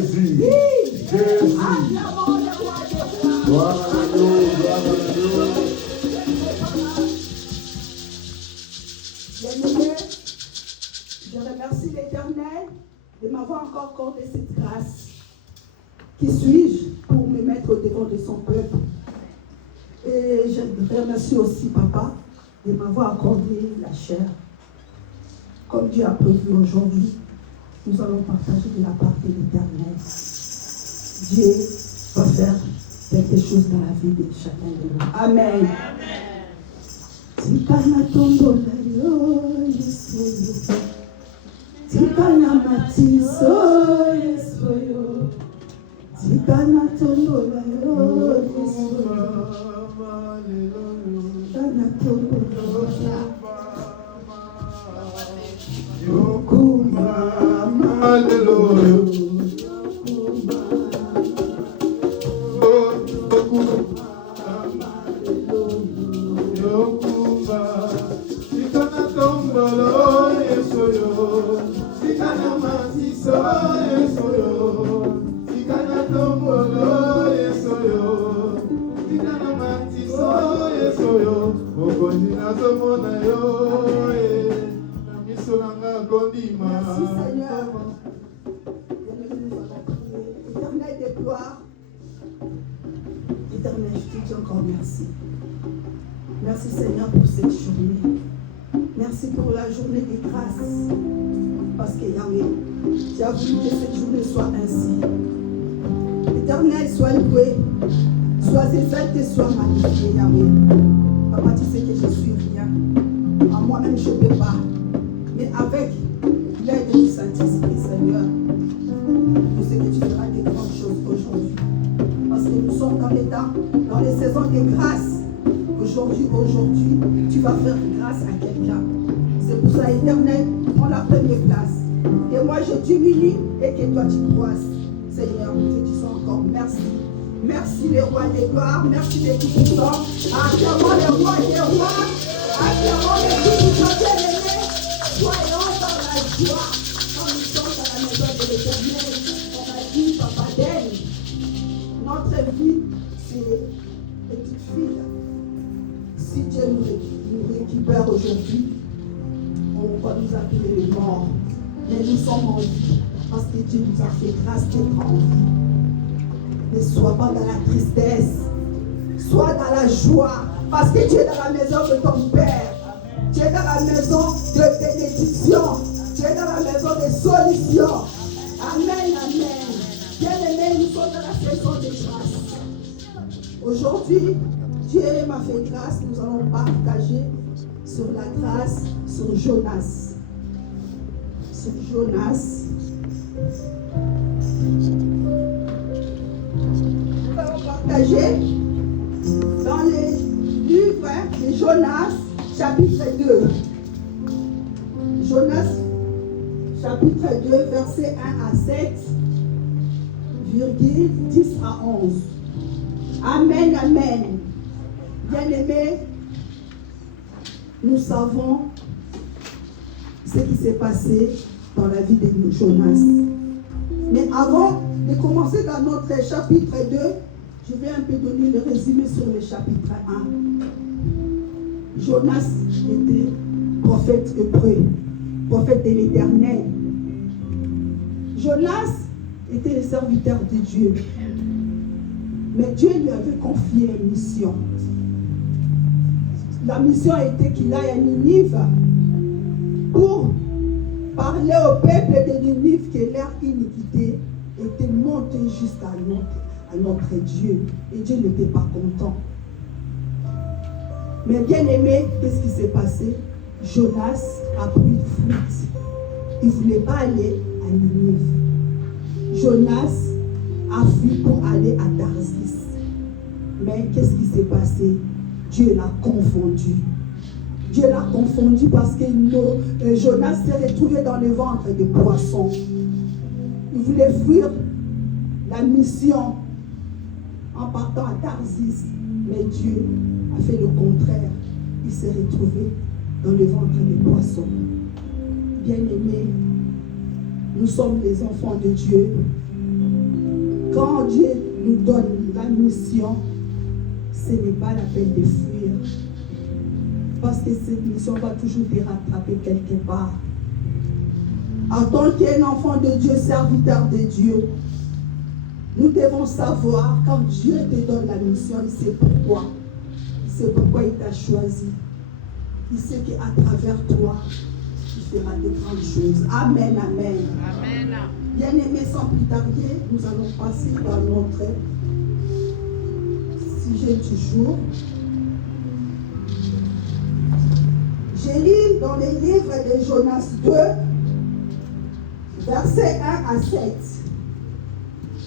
Jésus. Jésus. Gloire à Dieu, gloire à Dieu. Bien-aimé, je remercie l'Éternel de m'avoir encore accordé cette grâce. Qui suis-je pour me mettre au devant de son peuple? Et je remercie aussi Papa de m'avoir accordé la chair. Comme Dieu a prévu aujourd'hui, nous allons partager de la part de l'Éternel. Dieu va faire quelque chose dans la vie de chacun de nous. Amen. Tikana tombola yo Yesu, tikana matiso Yesu, tikana tombola yo Yesu, tikana tombola Yokuma, Hallelujah. Merci Seigneur. Éternel de gloire. Éternel, je te dis encore merci. Merci Seigneur pour cette journée. Merci pour la journée des grâces. Parce que Yahweh, tu as voulu que cette journée soit ainsi. Éternel, sois loué. Sois exalté, sois magnifié, Yahweh. Papa, tu sais que je suis rien. En moi-même, je ne peux pas. Mais avec l'aide du Saint-Esprit, Seigneur, je sais que tu feras des grandes choses aujourd'hui. Parce que nous sommes dans les temps, dans les saisons de grâce. Aujourd'hui, tu vas faire grâce à quelqu'un. C'est pour ça, Éternel, prends la première place. Et moi, je t'humilie et que toi, tu croisses. Seigneur, nous te disons encore merci. Merci les rois des gloires, merci les tout-puissants. Acclamons les rois des rois, acclamons les tout-puissants bien-aimés. Soyons dans la joie quand nous sommes dans la maison de l'Éternel. On a dit, Papa d'elle, notre vie, c'est petite fille. Si Dieu nous récupère aujourd'hui, on va nous appeler les morts. Mais nous sommes en vie parce que Dieu nous a fait grâce d'être en vie. Ne sois pas dans la tristesse, sois dans la joie, parce que tu es dans la maison de ton Père. Tu es dans la maison de bénédiction. Tu es dans la maison de solution. Amen, amen. Bien-aimés, nous sommes dans la saison de grâce. Aujourd'hui, Dieu m'a fait grâce. Nous allons partager sur la grâce, sur Jonas. Sur Jonas. Nous allons partager dans les livres de Jonas, chapitre 2. Jonas, chapitre 2, versets 1 à 7, virgule 10 à 11. Amen, amen. Bien-aimés, nous savons ce qui s'est passé dans la vie de Jonas. Mais avant de commencer dans notre chapitre 2, je vais un peu donner le résumé sur le chapitre 1. Jonas était prophète hébreu, prophète de l'Éternel. Jonas était le serviteur de Dieu. Mais Dieu lui avait confié une mission. La mission était qu'il aille à Ninive pour parler au peuple de Ninive que leur iniquité était montée jusqu'à notre Dieu. Et Dieu n'était pas content. Mais bien aimé, qu'est-ce qui s'est passé? Jonas a pris fuite. Il ne voulait pas aller à Ninive. Jonas a fui pour aller à Tarsis. Mais qu'est-ce qui s'est passé? Dieu l'a confondu. Dieu l'a confondu parce que Jonas s'est retrouvé dans le ventre des poissons. Il voulait fuir la mission en partant à Tarsis. Mais Dieu a fait le contraire. Il s'est retrouvé dans le ventre des poissons. Bien-aimés, nous sommes les enfants de Dieu. Quand Dieu nous donne la mission, ce n'est pas la peine de fuir. Parce que cette mission va toujours te rattraper quelque part. En tant qu'un enfant de Dieu, serviteur de Dieu, nous devons savoir, quand Dieu te donne la mission, il sait pourquoi. Il sait pourquoi il t'a choisi. Il sait qu'à travers toi, il fera de grandes choses. Amen, amen. Amen. Bien-aimés, sans plus tarder, nous allons passer dans notre sujet du jour. Je lis dans les livres de Jonas 2, versets 1 à 7.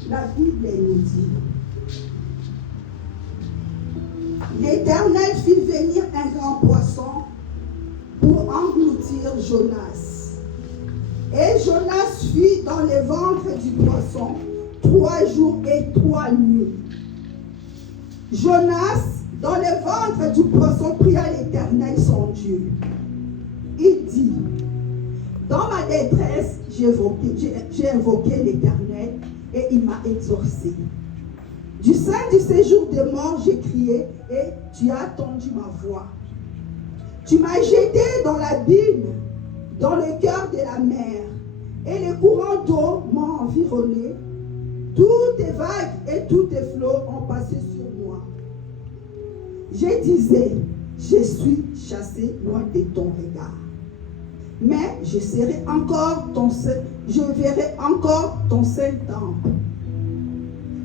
La Bible nous dit: L'Éternel fit venir un grand poisson pour engloutir Jonas. Et Jonas fut dans le ventre du poisson 3 jours et 3 nuits. Jonas, dans le ventre du poisson, pria l'Éternel son Dieu. Il dit: Dans ma détresse, j'ai invoqué l'Éternel et il m'a exaucé. Du sein du séjour des morts, j'ai crié et tu as attendu ma voix. Tu m'as jeté dans l'abîme, dans le cœur de la mer, et les courants d'eau m'ont environné. Toutes tes vagues et tous tes flots ont passé sur moi. Je disais: je suis chassé loin de ton regard. Mais je verrai encore ton saint temple.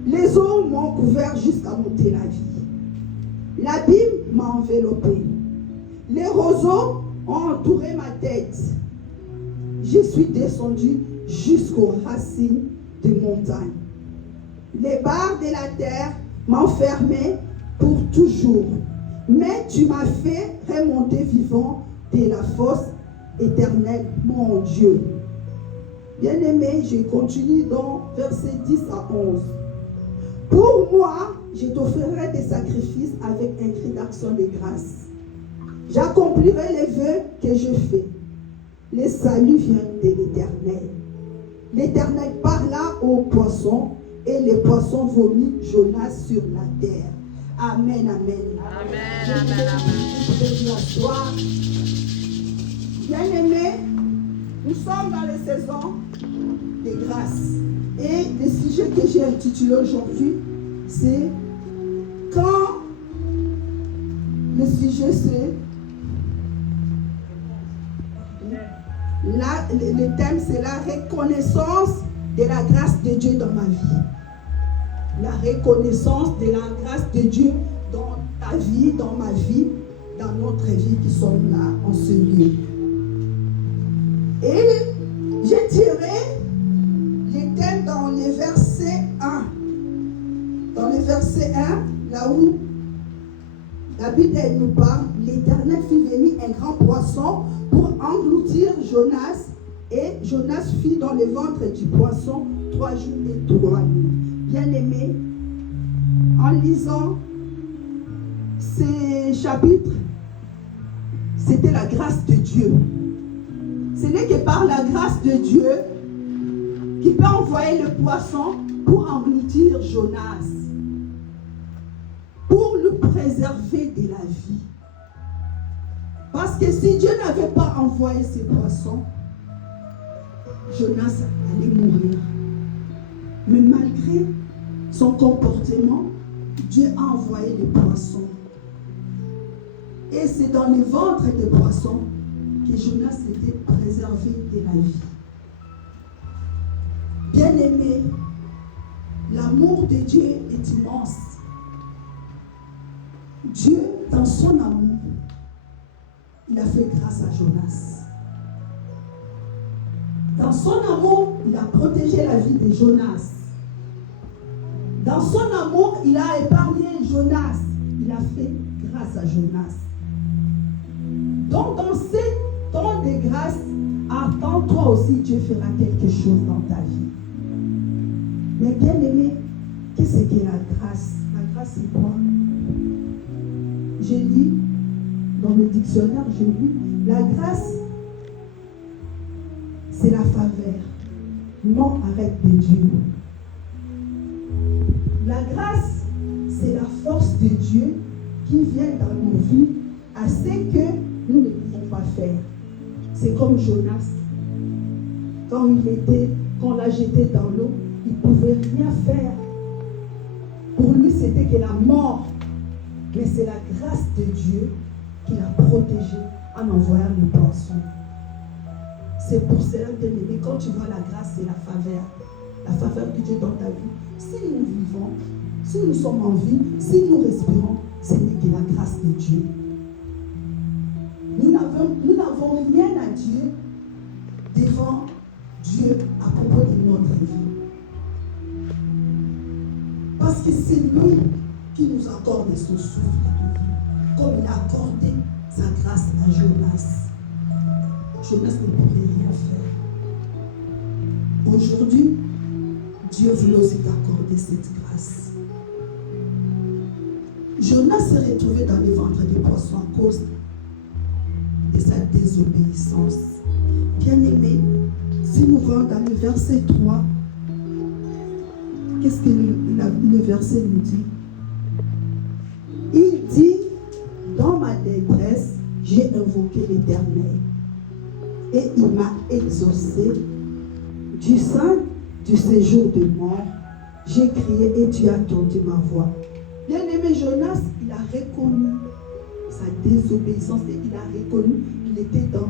Les eaux m'ont couvert jusqu'à mon Tel Aviv. L'abîme m'a enveloppé. Les roseaux ont entouré ma tête. Je suis descendu jusqu'aux racines des montagnes. Les barres de la terre m'enfermaient pour toujours. Mais tu m'as fait remonter vivant de la fosse éternelle, mon Dieu. Bien-aimé, je continue dans versets 10 à 11. Pour moi, je t'offrirai des sacrifices avec un cri d'action de grâce. J'accomplirai les vœux que je fais. Les saluts viennent de l'Éternel. L'Éternel parla aux poissons et les poissons vomit Jonas sur la terre. Amen, amen. Amen, amen, amen. Bien-aimés, nous sommes dans les saisons de grâce. Et le sujet que j'ai intitulé aujourd'hui, c'est quand le sujet c'est le thème c'est la reconnaissance de la grâce de Dieu dans ma vie. La reconnaissance de la grâce de Dieu dans ta vie, dans ma vie, dans notre vie qui sommes là en ce lieu. Et j'ai tiré les thèmes dans les versets 1. Dans le verset 1, là où la Bible elle nous parle, l'Éternel fit venir un grand poisson pour engloutir Jonas, et Jonas fit dans le ventre du poisson 3 jours et 3 nuits. Bien-aimés, en lisant ces chapitres, c'était la grâce de Dieu. Ce n'est que par la grâce de Dieu qu'il peut envoyer le poisson pour engloutir Jonas, pour le préserver de la vie. Parce que si Dieu n'avait pas envoyé ces poissons, Jonas allait mourir. Mais malgré son comportement, Dieu a envoyé les poissons. Et c'est dans le ventre des poissons que Jonas était préservé de la vie. Bien-aimé, l'amour de Dieu est immense. Dieu, dans son amour, il a fait grâce à Jonas. Dans son amour, il a protégé la vie de Jonas. Dans son amour, il a épargné Jonas. Il a fait grâce à Jonas. Donc, dans ce temps de grâce, attends, toi aussi, Dieu fera quelque chose dans ta vie. Mais bien aimé, qu'est-ce que la grâce? La grâce, c'est quoi? J'ai lu dans le dictionnaire, j'ai lu, la grâce, c'est la faveur, non arrête de Dieu. Dieu qui viennent dans nos vies à ce que nous ne pouvons pas faire. C'est comme Jonas. Quand on l'a jeté dans l'eau, il ne pouvait rien faire. Pour lui, c'était que la mort. Mais c'est la grâce de Dieu qui l'a protégé en envoyant le poisson. C'est pour cela, bien-aimé, quand tu vois la grâce et la faveur de Dieu dans ta vie, si nous vivons, si nous sommes en vie, si nous respirons, ce n'est que la grâce de Dieu. Nous n'avons rien à dire devant Dieu à propos de notre vie. Parce que c'est lui qui nous accorde son souffle de vie, comme il a accordé sa grâce à Jonas. Jonas ne pourrait rien faire. Aujourd'hui, Dieu voulait aussi t'accorder cette grâce. Jonas s'est retrouvé dans le ventre des poissons à cause de sa désobéissance. Bien-aimé, si nous voyons dans le verset 3, qu'est-ce que le verset nous dit? Il dit, dans ma détresse, j'ai invoqué l'Éternel et il m'a exaucé. Du sein du séjour de mort, j'ai crié et tu as entendu ma voix. Bien-aimé Jonas, il a reconnu sa désobéissance et il a reconnu qu'il était dans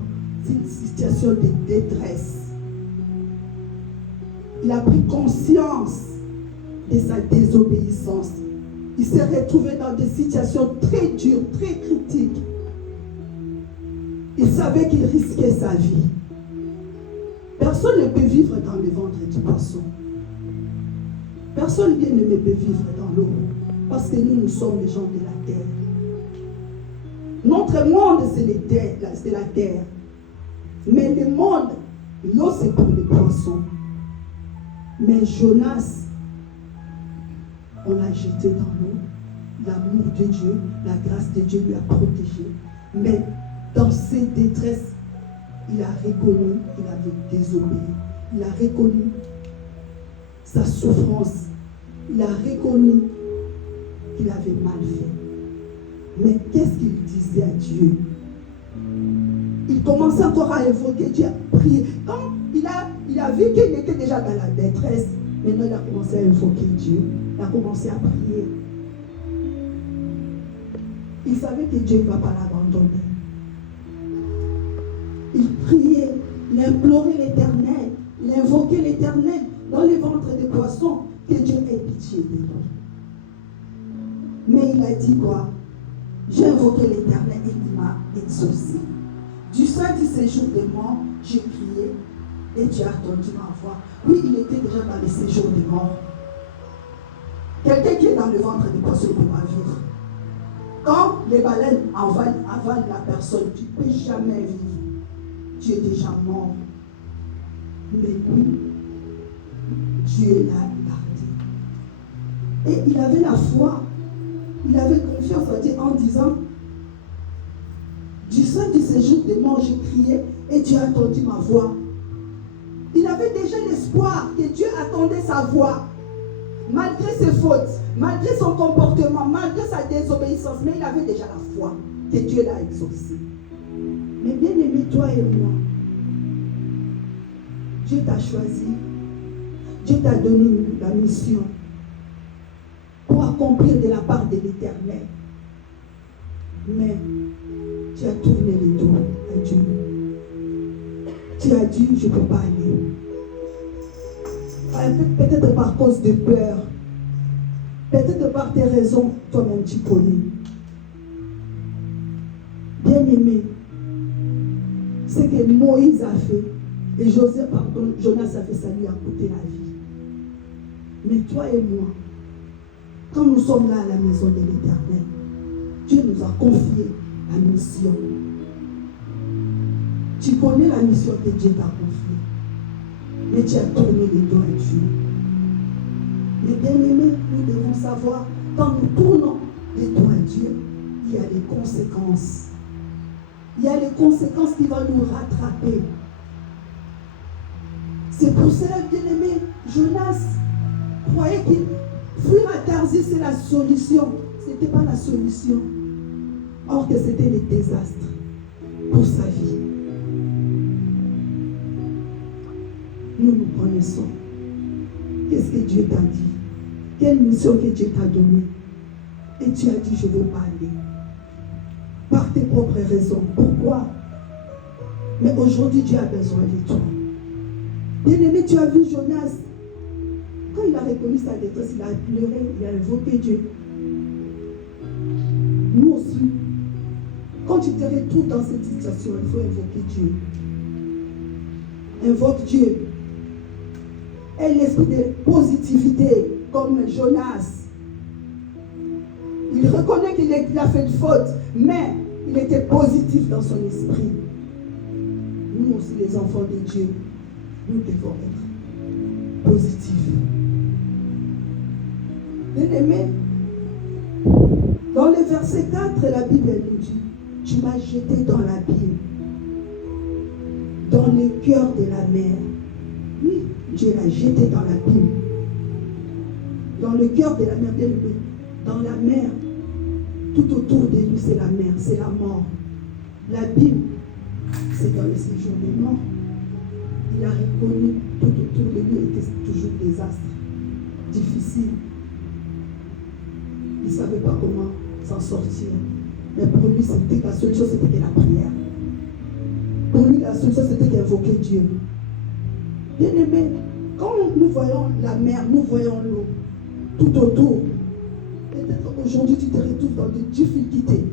une situation de détresse. Il a pris conscience de sa désobéissance. Il s'est retrouvé dans des situations très dures, très critiques. Il savait qu'il risquait sa vie. Personne ne peut vivre dans le ventre du poisson. Personne bien ne peut vivre dans l'eau. Parce que nous sommes les gens de la terre. Notre monde, c'est la terre. Mais le monde, l'eau, c'est pour les poissons. Mais Jonas, on l'a jeté dans l'eau. L'amour de Dieu, la grâce de Dieu lui a protégé. Mais dans ses détresses, il a reconnu qu'il avait désobéi. Il a reconnu sa souffrance. Il a reconnu qu'il avait mal fait. Mais qu'est-ce qu'il disait à Dieu? Il commençait encore à évoquer Dieu, à prier. Quand il a vu qu'il était déjà dans la détresse, maintenant il a commencé à évoquer Dieu. Il a commencé à prier. Il savait que Dieu ne va pas l'abandonner. Il priait, il implorait l'Éternel, il invoquait l'Éternel dans les ventres des poissons, que Dieu ait pitié de lui. Mais il a dit quoi? J'ai invoqué l'Éternel et il m'a exaucé. Du sein du séjour des morts, j'ai crié et Dieu a entendu ma voix. Oui, il était déjà dans le séjour des morts. Quelqu'un qui est dans le ventre des poissons ne peut pas vivre. Quand les baleines avalent la personne, tu ne peux jamais vivre. Tu es déjà mort. Mais lui, Dieu l'a gardé. Et il avait la foi. Il avait confiance en Dieu en disant, du sein du séjour des morts, j'ai crié et Dieu a entendu ma voix. Il avait déjà l'espoir que Dieu attendait sa voix. Malgré ses fautes, malgré son comportement, malgré sa désobéissance, mais il avait déjà la foi que Dieu l'a exaucé. Mais bien aimé, toi et moi, Dieu t'a choisi, Dieu t'a donné la mission pour accomplir de la part de l'Éternel. Mais tu as tourné le dos à Dieu. Tu as dit, je ne peux pas aller. Peut-être par cause de peur, peut-être par tes raisons, toi-même tu connais. Bien-aimé, ce que Moïse a fait, et Jonas a fait, ça lui a coûté la vie. Mais toi et moi, quand nous sommes là à la maison de l'Éternel, Dieu nous a confié la mission. Tu connais la mission que Dieu t'a confiée. Mais tu as tourné les dos à Dieu. Mais bien aimé, nous devons savoir, quand nous tournons les dos à Dieu, il y a des conséquences. Il y a les conséquences qui vont nous rattraper. C'est pour cela, bien aimé, Jonas croyait qu'il fuir à Tarsis, c'est la solution. ce n'était pas la solution. Or que c'était le désastre pour sa vie. Nous nous connaissons. Qu'est-ce que Dieu t'a dit? Quelle mission que Dieu t'a donnée? Et tu as dit, je ne veux pas aller. Par tes propres raisons. Pourquoi? Mais aujourd'hui, Dieu a besoin de toi. Bien-aimé, tu as vu Jonas. Quand il a reconnu sa détresse, il a pleuré, il a invoqué Dieu. Nous aussi, quand tu te retrouves dans cette situation, il faut invoquer Dieu. Invoque Dieu. Et l'esprit de positivité, comme Jonas. Il reconnaît qu'il a fait une faute, mais il était positif dans son esprit. Nous aussi, les enfants de Dieu, nous devons être positifs. Bien-aimé, dans le verset 4, la Bible nous dit, tu m'as jeté dans l'abîme, dans le cœur de la mer. Oui, Dieu l'a jeté dans l'abîme. Dans le cœur de la mer, bien-aimé, dans la mer, tout autour de lui, c'est la mer, c'est la mort. L'abîme, c'est dans le séjour des morts. Il a reconnu tout autour de lui était toujours désastre, difficile. Il ne savait pas comment s'en sortir. Mais pour lui, c'était la seule chose, c'était que la prière. Pour lui, la seule chose, c'était d'invoquer Dieu. Bien-aimé, quand nous voyons la mer, nous voyons l'eau tout autour, peut-être aujourd'hui tu te retrouves dans des difficultés.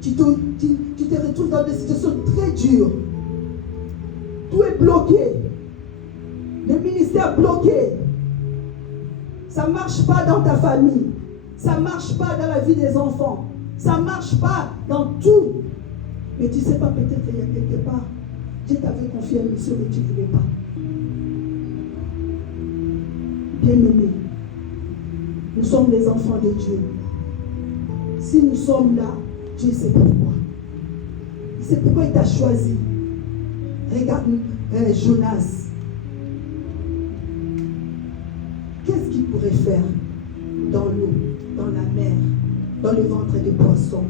Tu te retrouves dans des situations très dures. Tout est bloqué. Le ministère bloqué. Ça ne marche pas dans ta famille. Ça ne marche pas dans la vie des enfants. Ça ne marche pas dans tout. Mais tu ne sais pas, peut-être il y a quelque part, Dieu t'avait confié une mission mais tu ne voulais pas. Bien-aimés, nous sommes les enfants de Dieu. Si nous sommes là, Dieu sait pourquoi. Il sait pourquoi il t'a choisi. Regarde Jonas. Qu'est-ce qu'il pourrait faire dans l'eau, dans la mer, dans le ventre des poissons?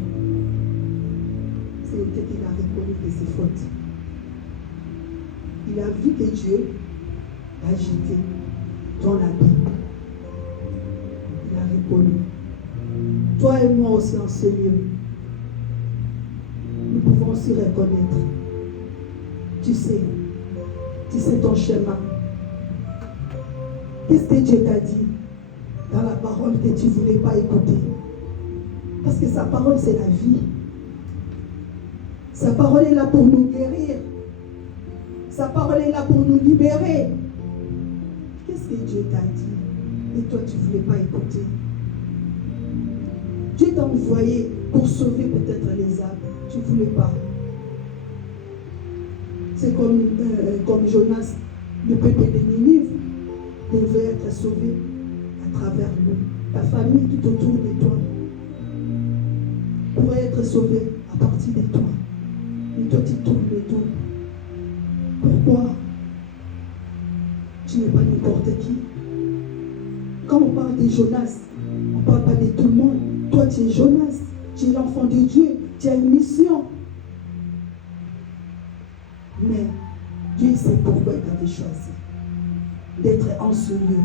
C'est le fait qu'il a reconnu de ses fautes. Il a vu que Dieu l'a jeté dans l'abîme. Il a reconnu. Toi et moi aussi en ce lieu, nous pouvons aussi reconnaître. Tu sais ton chemin. Qu'est-ce que Dieu t'a dit dans la parole que tu ne voulais pas écouter? Parce que sa parole, c'est la vie. Sa parole est là pour nous guérir. Sa parole est là pour nous libérer. Qu'est-ce que Dieu t'a dit? Et toi, tu ne voulais pas écouter. Dieu t'a envoyé pour sauver peut-être les âmes. Tu ne voulais pas. C'est comme Jonas, le peuple de Ninive devait être sauvé à travers nous. Ta famille tout autour de toi pourrait être sauvée à partir de toi. Et toi, tu tournes le dos. Pourquoi? Tu n'es pas n'importe qui. Quand on parle de Jonas, on ne parle pas de tout le monde. Toi, tu es Jonas. Tu es l'enfant de Dieu. Tu as une mission. Mais Dieu sait pourquoi il t'avait choisi d'être en ce lieu.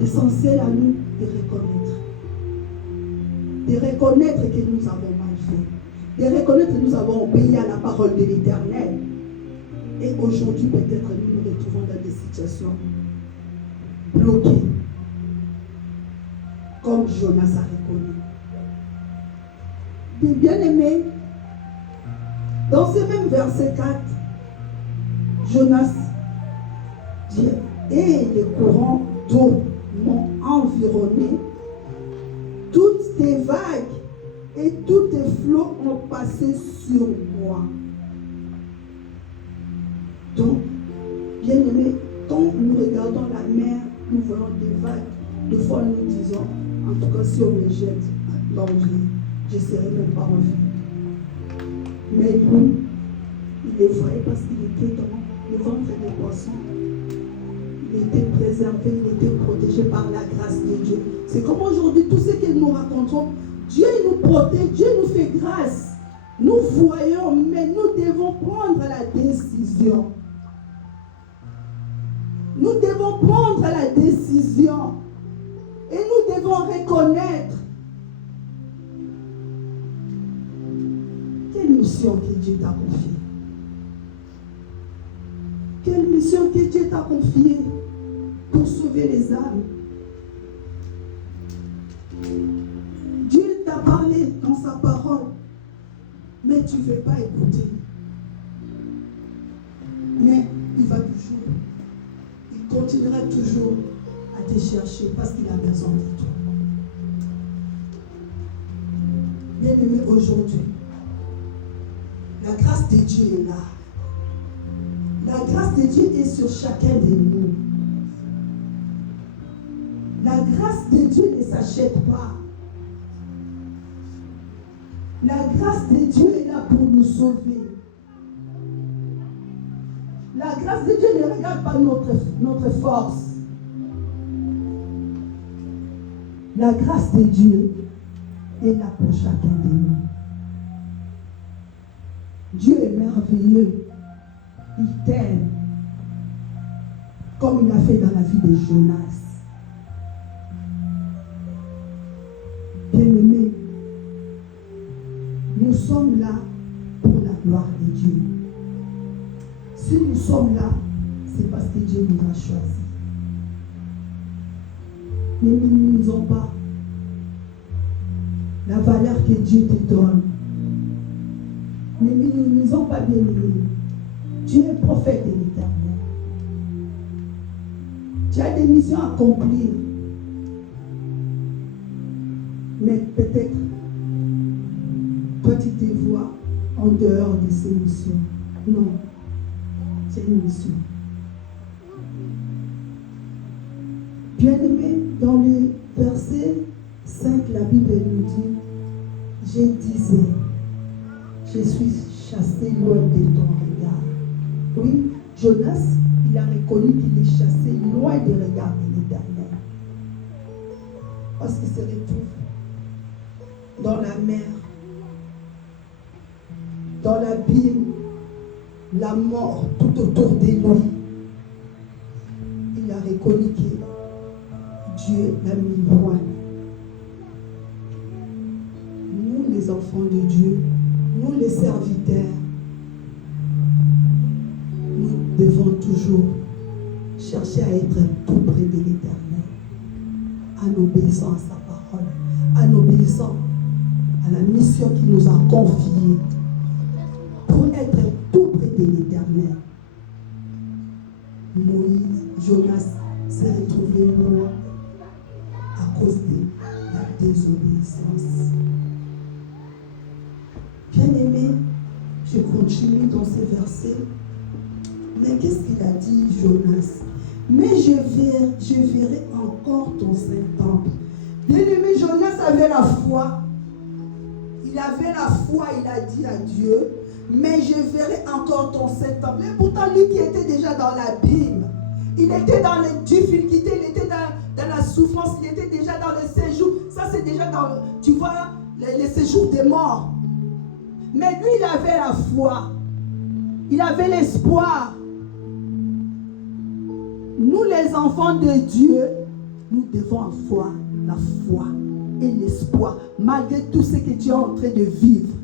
L'essentiel à nous de reconnaître. De reconnaître que nous avons mal fait. De reconnaître que nous avons obéi à la parole de l'Éternel. Et aujourd'hui, peut-être, nous nous retrouvons dans des situations bloquées. Comme Jonas a reconnu. Et bien aimé, dans ce même verset 4, Jonas dit, et les courants d'eau m'ont environné, toutes tes vagues et tous tes flots ont passé sur moi. Donc, bien aimé, quand nous regardons la mer, nous voyons des vagues. Des fois, nous disons, en tout cas, si on me jette dans l'eau, je ne serai même pas en vie. Mais lui, il les voyait parce qu'il était dans le ventre des poissons. Il était présent. préservé, il était protégé par la grâce de Dieu. C'est comme aujourd'hui, tout ce que nous racontons, Dieu nous protège, Dieu nous fait grâce. Nous voyons, mais nous devons prendre la décision. Nous devons prendre la décision. Et nous devons reconnaître quelle mission que Dieu t'a confiée. Quelle mission que Dieu t'a confiée pour sauver les âmes. Dieu t'a parlé dans sa parole, mais tu ne veux pas écouter. Mais il va toujours, il continuera toujours à te chercher parce qu'il a besoin de toi. Bien-aimé, aujourd'hui, la grâce de Dieu est là. La grâce de Dieu est sur chacun de nous. La grâce de Dieu ne s'achète pas. La grâce de Dieu est là pour nous sauver. La grâce de Dieu ne regarde pas notre force. La grâce de Dieu est là pour chacun de nous. Dieu est merveilleux. Il t'aime. Comme il l'a fait dans la vie de Jonas. Bien-aimés, nous sommes là pour la gloire de Dieu. Si nous sommes là, c'est parce que Dieu nous a choisis. Ne minimisons pas la valeur que Dieu te donne. Ne minimisons pas, bien-aimés. Tu es prophète de l'Éternel. Tu as des missions à accomplir. Mais peut-être, toi tu te vois en dehors de ces missions. Non, c'est une mission. Bien-aimé, dans le verset 5, la Bible nous dit, je disais, je suis chassé loin de ton regard. Oui, Jonas, il a reconnu qu'il est chassé loin des regards de l'Éternel. Parce qu'il se retrouve dans la mer, dans l'abîme, la mort tout autour de lui. Il a reconnu que Dieu l'a mis loin. Nous, les enfants de Dieu, nous, les serviteurs, nous devons toujours chercher à être tout près de l'Éternel, en obéissant à sa parole, en obéissant à la mission qu'il nous a confiée, pour être tout près de l'Éternel. Moïse, Jonas s'est retrouvé loin à cause de la désobéissance. Bien-aimé, je continue dans ces versets. Mais qu'est-ce qu'il a dit, Jonas? Mais je verrai encore ton Saint-Temple. Bien-aimé, Jonas avait la foi. Il avait la foi, il a dit à Dieu, mais je verrai encore ton Saint-Temple. Et pourtant, lui qui était déjà dans l'abîme, il était dans les difficultés, il était dans la souffrance, il était déjà dans le séjour. Ça, c'est déjà dans, tu vois, les séjours des morts. Mais lui, il avait la foi. Il avait l'espoir. Nous, les enfants de Dieu, nous devons avoir la foi et l'espoir, malgré tout ce que tu es en train de vivre.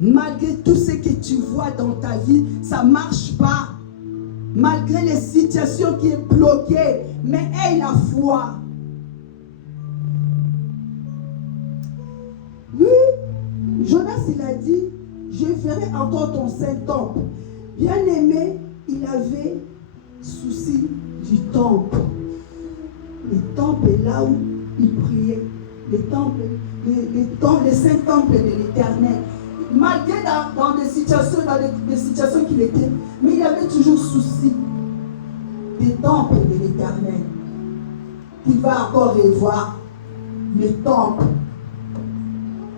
Malgré tout ce que tu vois dans ta vie, ça ne marche pas. Malgré les situations qui sont bloquées, mais aie la foi. Lui, Jonas, il a dit, je ferai encore ton Saint-Temple. Bien-aimé, il avait souci du temple. Le temple est là où il priait. Le temple, le Saint-Temple de l'Éternel. Malgré dans des situations qu'il était, mais il avait toujours souci des temples de l'Éternel. Il va encore revoir le temple.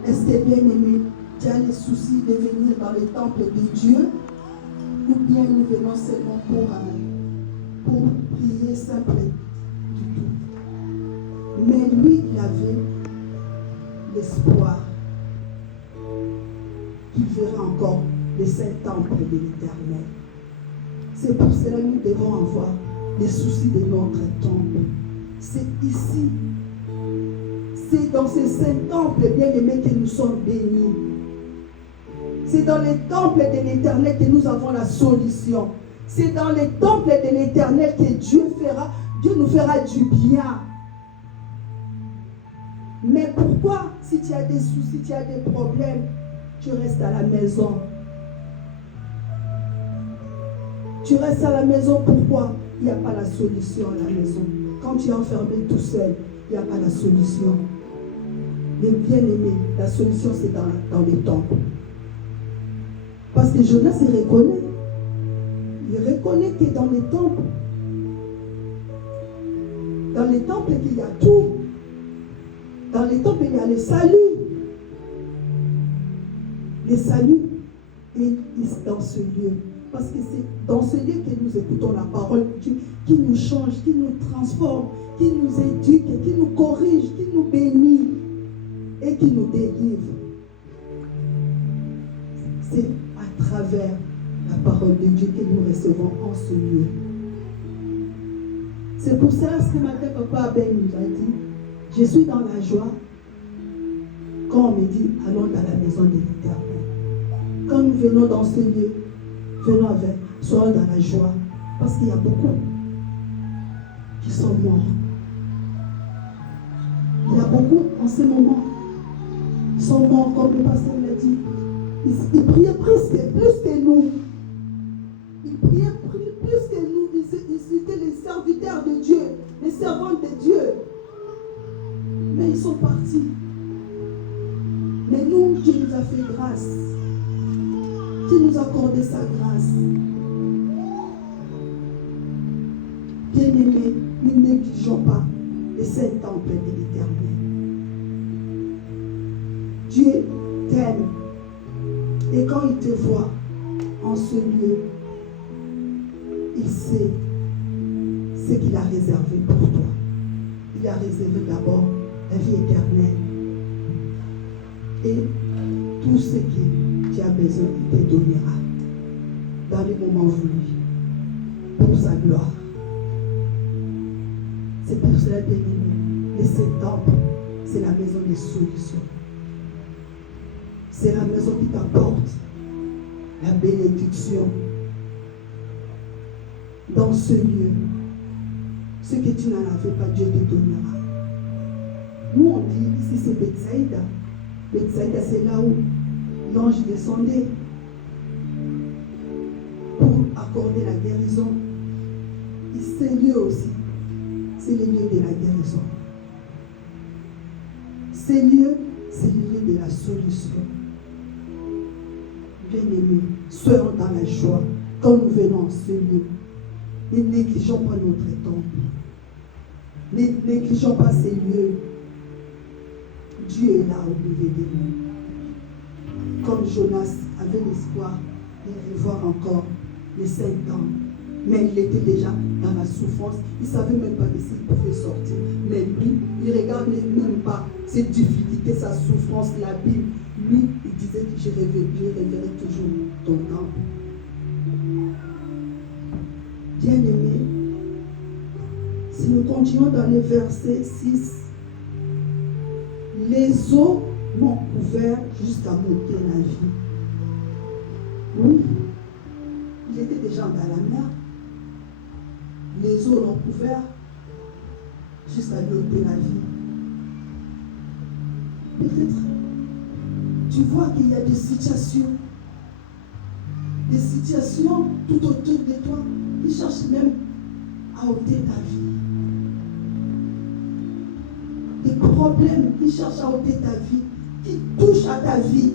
Est-ce que, bien aimé, tu as le souci de venir dans le temple de Dieu, ou bien nous venons seulement pour prier avait l'espoir qu'il verrait encore le saint temple de l'Éternel. C'est pour cela que nous devons avoir les soucis de notre temple. C'est ici, c'est dans ces saints temples bien-aimés que nous sommes bénis. C'est dans les temples de l'Éternel que nous avons la solution. C'est dans les temples de l'Éternel que Dieu nous fera du bien. Mais pourquoi, si tu as des soucis, tu as des problèmes, tu restes à la maison? Tu restes à la maison, pourquoi? Il n'y a pas la solution à la maison. Quand tu es enfermé tout seul, il n'y a pas la solution. Mais bien aimé, la solution c'est dans les temples. Parce que Jonas, il reconnaît que dans les temples qu'il y a tout. Dans les temples, il y a le salut. Le salut est dans ce lieu. Parce que c'est dans ce lieu que nous écoutons la parole de Dieu, qui nous change, qui nous transforme, qui nous éduque, qui nous corrige, qui nous bénit et qui nous délivre. C'est à travers la parole de Dieu que nous recevons en ce lieu. C'est pour ça que ce matin, Papa Abel nous a dit, je suis dans la joie quand on me dit, allons dans la maison de l'Éternel. Quand nous venons dans ce lieu, soyons dans la joie. Parce qu'il y a beaucoup qui sont morts. Il y a beaucoup en ce moment qui sont morts, comme le pasteur l'a dit. Ils priaient plus que nous. Ils priaient plus que nous. Ils étaient les serviteurs de Dieu, les servants de Dieu. Mais ils sont partis. Mais nous, Dieu nous a fait grâce. Dieu nous a accordé sa grâce. Bien-aimés, nous ne négligeons pas les saints temples de l'Éternel. Dieu t'aime. Et quand il te voit en ce lieu, il sait ce qu'il a réservé pour toi. Il a réservé d'abord la vie éternelle. Et tout ce que tu as besoin, il te donnera dans les moments voulus pour sa gloire. C'est pour cela, bien-aimé, les sept temples, c'est la maison des solutions. C'est la maison qui t'apporte la bénédiction. Dans ce lieu, ce que tu n'en avais pas, Dieu te donnera. Nous, on dit ici, c'est Bethsaïda. Bethsaïda, c'est là où l'ange descendait pour accorder la guérison. Et ce lieu aussi, c'est le lieu de la guérison. Ce lieu, c'est le lieu de la solution. Bien-aimés, soyons dans la joie quand nous venons en ce lieu. Ne négligeons pas notre temple. Ne négligeons pas ces lieux. Dieu est là au milieu de nous. Comme Jonas avait l'espoir de revoir encore les 5 ans. Mais il était déjà dans la souffrance. Il ne savait même pas s'il pouvait sortir. Mais lui, il ne regardait même pas ses difficultés, sa souffrance, la Bible. Lui, il disait que je reverrai toujours ton temple. Bien-aimés, si nous continuons dans le verset 6, les eaux m'ont couvert jusqu'à m'ôter la vie. Oui, il était déjà dans la mer. Les eaux l'ont couvert jusqu'à lui ôter la vie. Peut-être, tu vois qu'il y a des situations tout autour de toi qui cherchent même à ôter ta vie. Des problèmes qui cherchent à ôter ta vie, qui touchent à ta vie.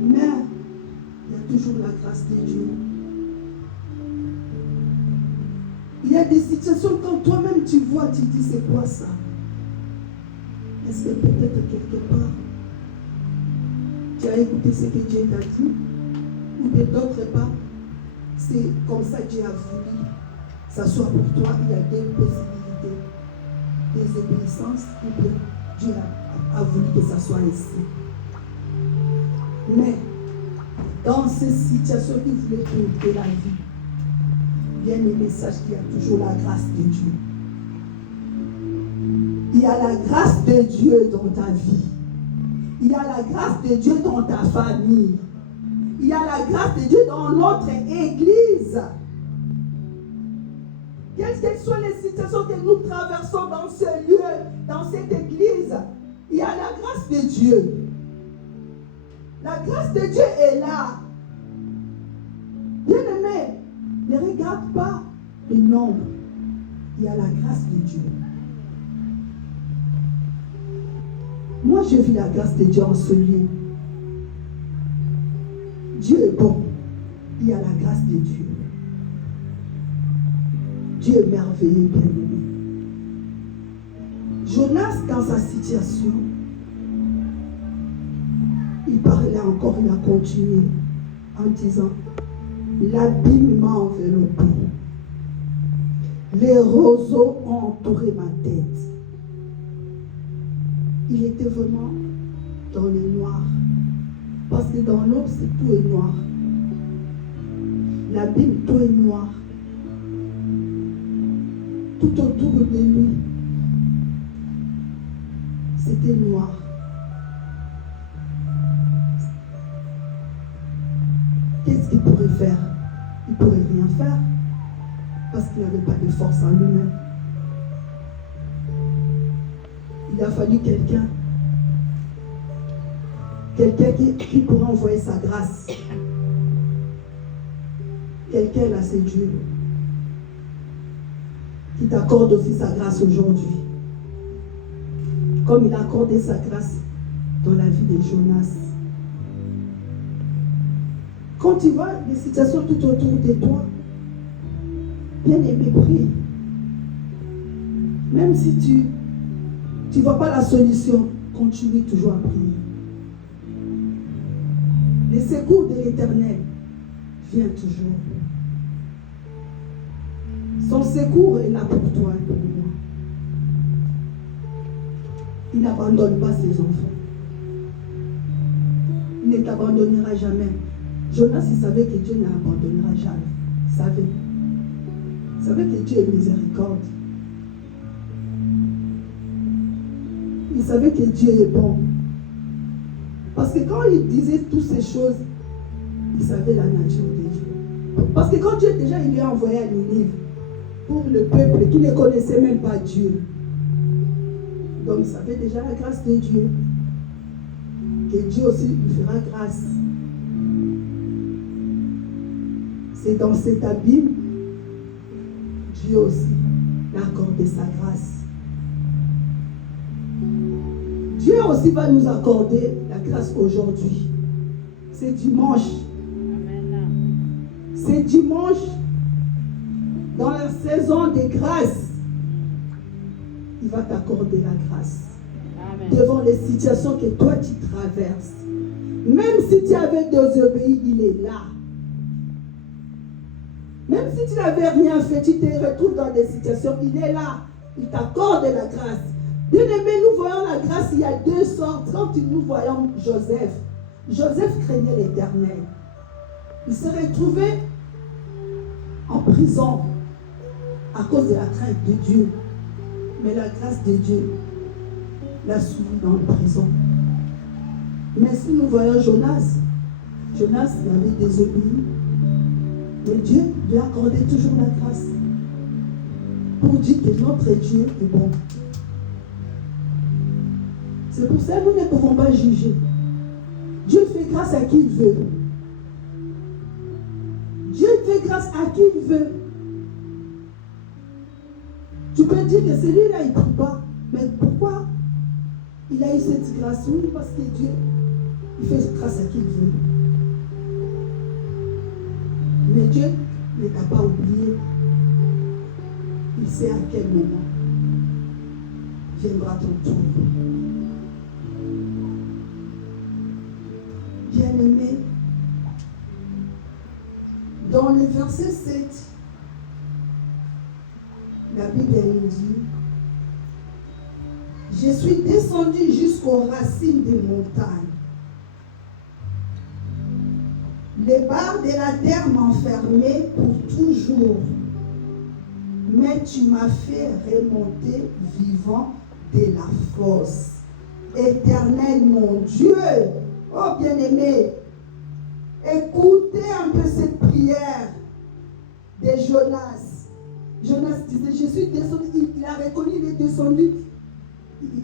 Mais il y a toujours la grâce de Dieu. Il y a des situations quand toi-même tu vois, tu dis c'est quoi ça? Est-ce que peut-être quelque part tu as écouté ce que Dieu t'a dit? Ou de d'autres part, c'est comme ça que Dieu a voulu. Ça soit pour toi, il y a deux possibilités. désobéissance, ou bien Dieu a voulu que ça soit ainsi. Mais dans ces situations qui voulaient tourner la vie, bien aimé, sache qu'il y a toujours la grâce de Dieu. Il y a la grâce de Dieu dans ta vie. Il y a la grâce de Dieu dans ta famille. Il y a la grâce de Dieu dans notre église. Quelles qu'elles soient les situations que nous traversons dans ce lieu, dans cette église, il y a la grâce de Dieu. La grâce de Dieu est là. Bien-aimé, ne regarde pas le nombre. Il y a la grâce de Dieu. Moi, je vis la grâce de Dieu en ce lieu. Dieu est bon. Il y a la grâce de Dieu. Dieu est merveilleux, bien-aimé. Jonas, dans sa situation, il parlait encore, il a continué en disant, l'abîme m'a enveloppé. Les roseaux ont entouré ma tête. Il était vraiment dans le noir. Parce que dans l'eau, tout est noir. L'abîme, tout est noir. Tout autour de lui, c'était noir. Qu'est-ce qu'il pourrait faire? Il ne pourrait rien faire parce qu'il n'avait pas de force en lui-même. Il a fallu quelqu'un qui pourrait envoyer sa grâce. Quelqu'un là, c'est Dieu qui t'accorde aussi sa grâce aujourd'hui. Comme il a accordé sa grâce dans la vie de Jonas. Quand tu vois des situations tout autour de toi, bien aimé, prie. Même si tu ne vois pas la solution, continue toujours à prier. Les secours de l'Éternel viennent toujours. Son secours est là pour toi et pour moi. Il n'abandonne pas ses enfants. Il ne t'abandonnera jamais. Jonas, il savait que Dieu n'abandonnera jamais. Il savait. Il savait que Dieu est miséricorde. Il savait que Dieu est bon. Parce que quand il disait toutes ces choses, il savait la nature de Dieu. Parce que quand Dieu déjà il lui a envoyé à Ninive pour le peuple qui ne connaissait même pas Dieu. Donc il savait déjà la grâce de Dieu. Que Dieu aussi lui fera grâce. C'est dans cet abîme, Dieu aussi a accordé sa grâce. Dieu aussi va nous accorder la grâce aujourd'hui. C'est dimanche. Amen. C'est dimanche, dans la saison des grâces, il va t'accorder la grâce. Amen. Devant les situations que toi tu traverses. Même si tu avais désobéi, il est là. Même si tu n'avais rien fait, tu te retrouves dans des situations, il est là. Il t'accorde la grâce. Bien aimé, nous voyons la grâce, il y a deux sortes. Quand nous voyons Joseph, Joseph craignait l'Éternel. Il se retrouvait en prison à cause de la crainte de Dieu. Mais la grâce de Dieu l'a suivi dans la prison. Mais si nous voyons Jonas, Jonas avait désobéi. Mais Dieu lui a accordé toujours la grâce pour dire que notre Dieu est bon. C'est pour ça que nous ne pouvons pas juger. Dieu fait grâce à qui il veut. Dieu fait grâce à qui il veut. Tu peux dire que celui-là, il ne prie pas. Mais pourquoi il a eu cette grâce? Oui, parce que Dieu, il fait grâce à qui il veut. Mais Dieu ne t'a pas oublié. Il sait à quel moment viendra ton tour. Bien-aimé, dans le verset 7, la Bible nous dit, Je suis descendu jusqu'aux racines des montagnes. Les barres de la terre m'enfermaient pour toujours. Mais tu m'as fait remonter vivant de la fosse. Éternel mon Dieu, oh bien-aimé, écoutez un peu cette prière de Jonas. Jonas disait, je suis descendu, il a reconnu, il est descendu.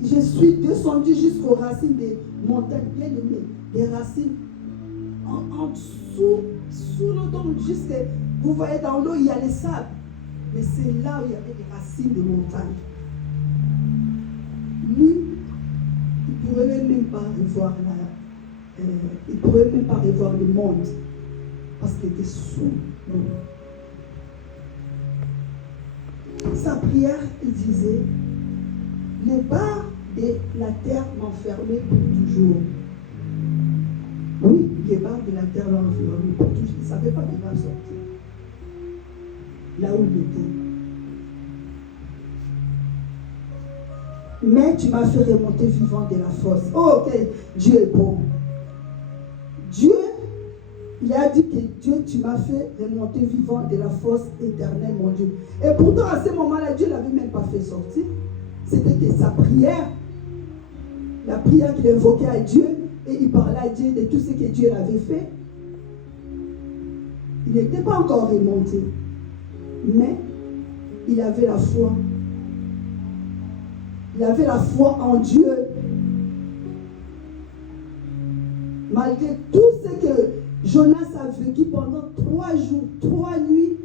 Je suis descendu jusqu'aux racines des montagnes, bien aimées, des racines en dessous, sous l'eau, donc jusque, vous voyez dans l'eau, il y a les sables. Mais c'est là où il y avait des racines de montagnes. Lui, il ne pourrait même pas revoir il ne pourrait même pas revoir le monde parce qu'il était sous l'eau. Sa prière, il disait, les barres de la terre m'enfermaient pour toujours. Oui, les barres de la terre l'enfermaient pour toujours. Il ne savait pas qu'il va sortir. Là où il était. Mais tu m'as fait remonter vivant de la fosse. Oh, ok, Dieu est bon. Dieu, il a dit que Dieu, tu m'as fait remonter vivant de la fosse éternelle, mon Dieu. Et pourtant, à ce moment-là, Dieu ne l'avait même pas fait sortir. C'était que sa prière, la prière qu'il invoquait à Dieu, et il parlait à Dieu de tout ce que Dieu avait fait. Il n'était pas encore remonté. Mais il avait la foi. Il avait la foi en Dieu. Malgré tout ce que Jonas a vécu pendant 3 jours, 3 nuits,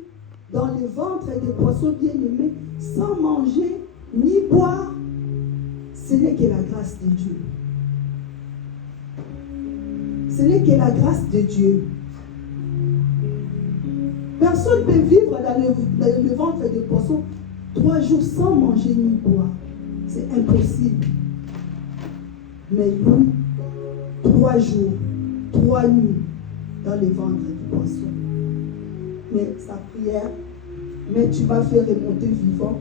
dans le ventre des poissons bien-aimés, sans manger ni boire, ce n'est que la grâce de Dieu. Ce n'est que la grâce de Dieu. Personne ne peut vivre dans le ventre des poissons 3 jours sans manger ni boire. C'est impossible. Mais lui, 3 jours, 3 nuits dans le ventre du poisson. Mais sa prière, mais tu m'as fait remonter vivant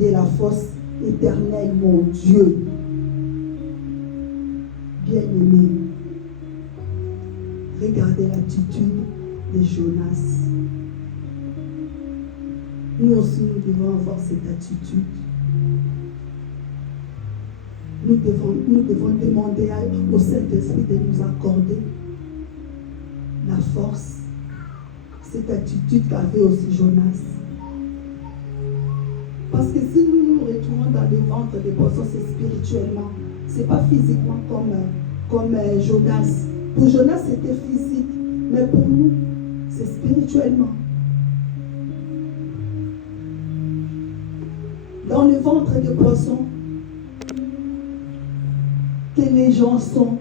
de la fosse éternelle, mon Dieu. Bien-aimé, regardez l'attitude de Jonas. Nous aussi, nous devons avoir cette attitude. Nous devons demander au Saint-Esprit de nous accorder la force, cette attitude qu'avait aussi Jonas. Parce que si nous nous retrouvons dans le ventre des poissons, c'est spirituellement. Ce n'est pas physiquement comme Jonas. Pour Jonas, c'était physique. Mais pour nous, c'est spirituellement. Dans le ventre des poissons, que les gens sont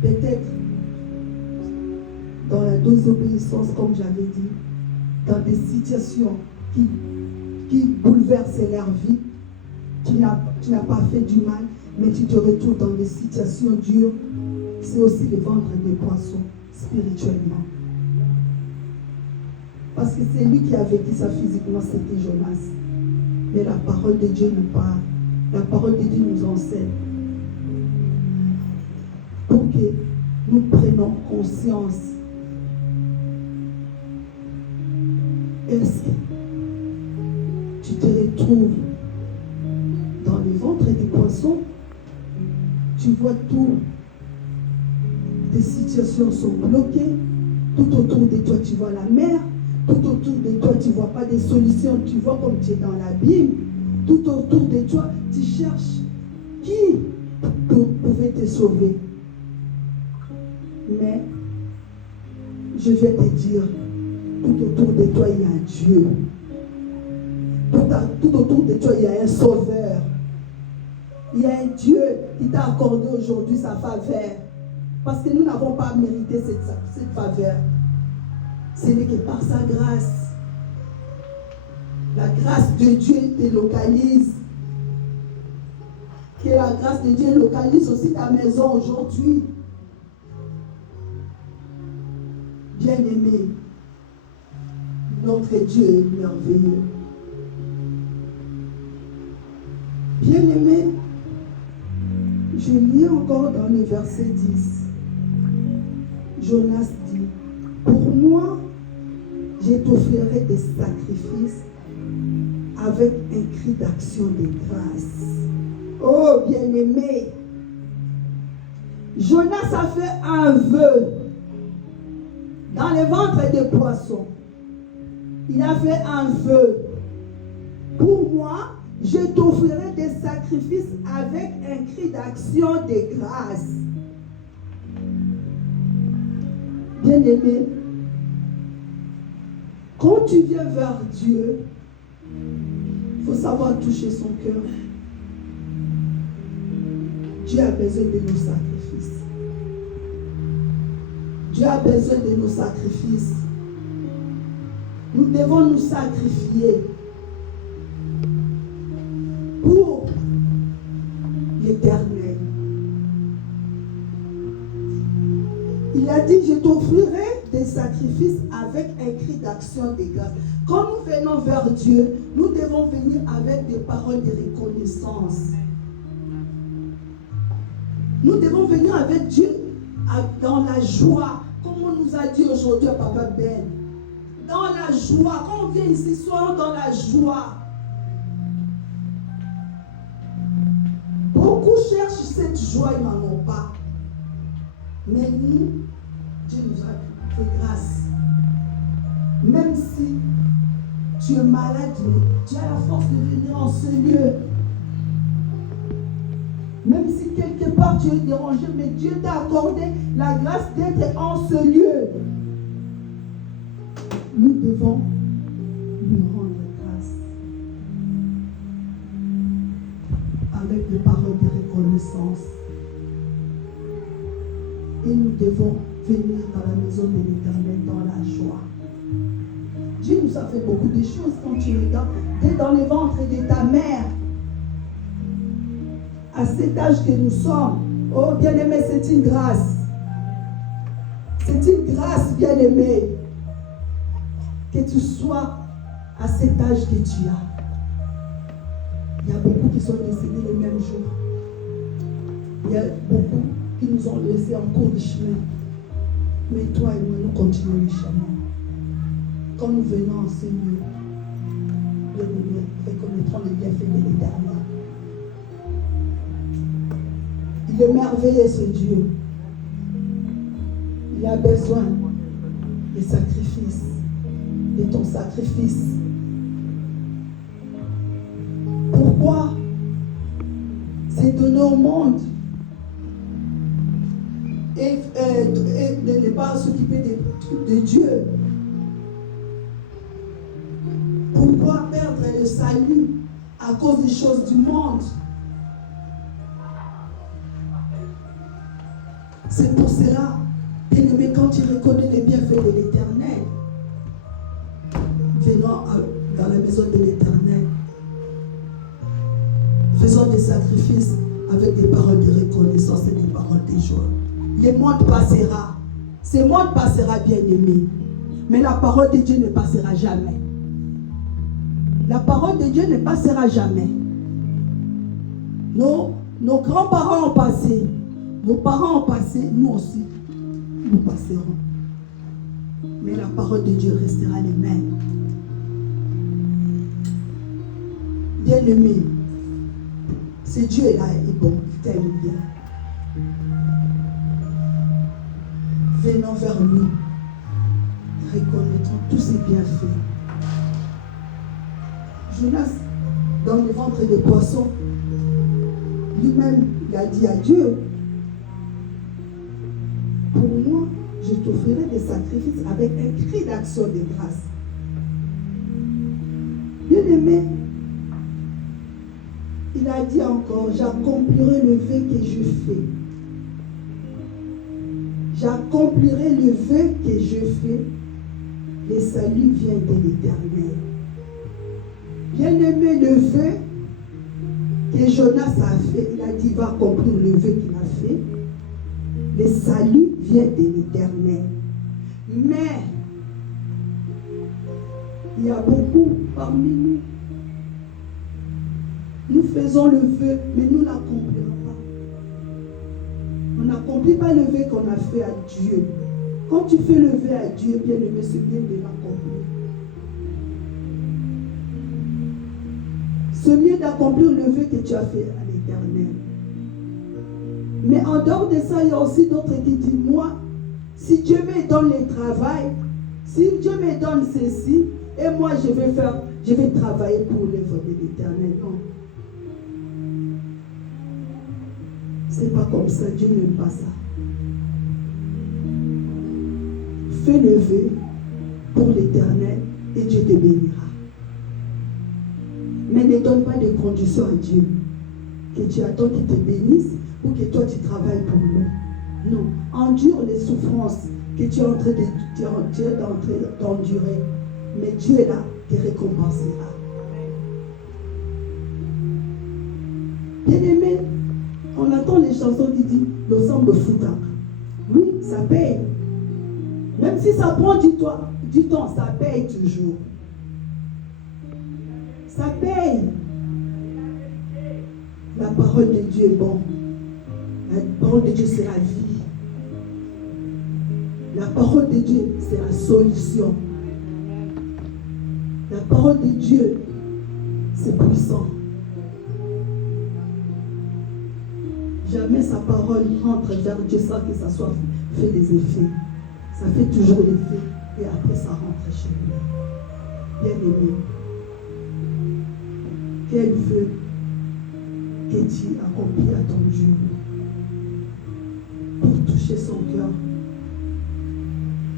peut-être dans la désobéissance, comme j'avais dit, dans des situations qui bouleversent leur vie. Tu n'as pas fait du mal, mais tu te retrouves dans des situations dures. C'est aussi le ventre des poissons, spirituellement. Parce que c'est lui qui a vécu ça physiquement, c'était Jonas. Mais la parole de Dieu nous parle. La parole de Dieu nous enseigne. Pour que nous prenions conscience. Est-ce que tu te retrouves dans le ventre des poissons? Tu vois tout. Tes situations sont bloquées. Tout autour de toi, tu vois la mer. Tout autour de toi, tu ne vois pas des solutions. Tu vois comme tu es dans l'abîme. Tout autour de toi, tu cherches qui pouvait te sauver. Mais je vais te dire, tout autour de toi, il y a un Dieu. Tout autour de toi, il y a un sauveur. Il y a un Dieu qui t'a accordé aujourd'hui sa faveur. Parce que nous n'avons pas mérité cette faveur. Ce n'est que par sa grâce. La grâce de Dieu te localise. Que la grâce de Dieu localise aussi ta maison aujourd'hui. Bien-aimé, notre Dieu est merveilleux. Bien-aimé, Je lis encore dans le verset 10. Jonas dit, pour moi, je t'offrirai des sacrifices avec un cri d'action de grâce. Oh, bien-aimé, Jonas a fait un vœu dans le ventre des poissons. Il a fait un vœu. Pour moi, je t'offrirai des sacrifices avec un cri d'action de grâce. Bien-aimé, quand tu viens vers Dieu, il faut savoir toucher son cœur. Dieu a besoin de nos sacrifices. Dieu a besoin de nos sacrifices. Nous devons nous sacrifier pour l'éternel. Il a dit, je t'offrirai des sacrifices avec un cri d'action de grâce. Quand nous venons vers Dieu, nous devons venir avec des paroles de reconnaissance. Nous devons venir avec Dieu dans la joie, comme on nous a dit aujourd'hui à Papa Ben. Dans la joie, quand on vient ici, soyons dans la joie. Beaucoup cherchent cette joie, ils n'en ont pas. Mais nous, Dieu nous a fait grâce. Même si tu es malade, tu as la force de venir en ce lieu. Même si quelque part tu es dérangé, mais Dieu t'a accordé la grâce d'être en ce lieu. Nous devons lui rendre grâce avec des paroles de reconnaissance. Et nous devons venir dans la maison de l'Éternel dans la joie. Dieu nous a fait beaucoup de choses quand tu regardes. Dès dans le ventre de ta mère, à cet âge que nous sommes, oh bien-aimé, c'est une grâce. C'est une grâce, bien-aimé, que tu sois à cet âge que tu as. Il y a beaucoup qui sont décédés le même jour. Il y a beaucoup qui nous ont laissés en cours de chemin. Mais toi et moi, nous continuons le chemin. Quand nous venons en ce lieu, bien-aimés, reconnaîtrons les bienfaits de l'Éternel. Il est merveilleux ce Dieu. Il a besoin des sacrifices, de ton sacrifice. Pourquoi? C'est donner au monde et de ne pas s'occuper des trucs de Dieu. Pourquoi perdre le salut à cause des choses du monde? C'est pour cela, bien-aimé, quand tu reconnais les bienfaits de l'Éternel, venons dans la maison de l'Éternel, faisons des sacrifices avec des paroles de reconnaissance et des paroles de joie. Le monde passera, ce monde passera, bien-aimé, mais la parole de Dieu ne passera jamais. La parole de Dieu ne passera jamais. Nos grands-parents ont passé. Nos parents ont passé, nous aussi, nous passerons. Mais la parole de Dieu restera les mêmes. Bien-aimé, ce Dieu-là est bon, il t'aime bien. Venons vers lui, reconnaissons tous ses bienfaits. Jonas, dans le ventre des poissons, lui-même, il a dit à Dieu, pour moi, je t'offrirai des sacrifices avec un cri d'action de grâce. Bien-aimé, il a dit encore, j'accomplirai le vœu que je fais. J'accomplirai le vœu que je fais. Le salut vient de l'Éternel. Bien-aimé, le vœu que Jonas a fait, il a dit, il va accomplir le vœu qu'il a fait. Le salut vient de l'Éternel. Mais, il y a beaucoup parmi nous. Nous faisons le vœu, mais nous n'accomplirons pas. n'accomplit pas le vœu qu'on a fait à Dieu. Quand tu fais le vœu à Dieu, bien aimé, c'est bien de l'accomplir. C'est mieux d'accomplir le vœu que tu as fait à l'Éternel. Mais en dehors de ça, il y a aussi d'autres qui disent, moi, si Dieu me donne le travail, si Dieu me donne ceci, et moi je vais travailler pour l'œuvre de l'Éternel. Non. C'est pas comme ça, Dieu n'aime pas ça. Fais le vœu pour l'Éternel et Dieu te bénira. Mais ne donne pas de conditions à Dieu. Que tu attends qu'il te bénisse ou que toi tu travailles pour lui. Non. Endure les souffrances que tu es en train d'endurer. Mais Dieu est là, te récompensera. Bien-aimé, on entend les chansons qui disent le sang me fout. Oui, ça paye. Même si ça prend du temps, ça paye toujours. Ça paye. La parole de Dieu est bonne. La parole de Dieu, c'est la vie. La parole de Dieu, c'est la solution. La parole de Dieu, c'est puissant. Jamais sa parole rentre vers Dieu sans que ça soit fait des effets. Ça fait toujours l'effet et après ça rentre chez lui. Bien-aimé, quel vœu que tu accomplis à ton Dieu pour toucher son cœur,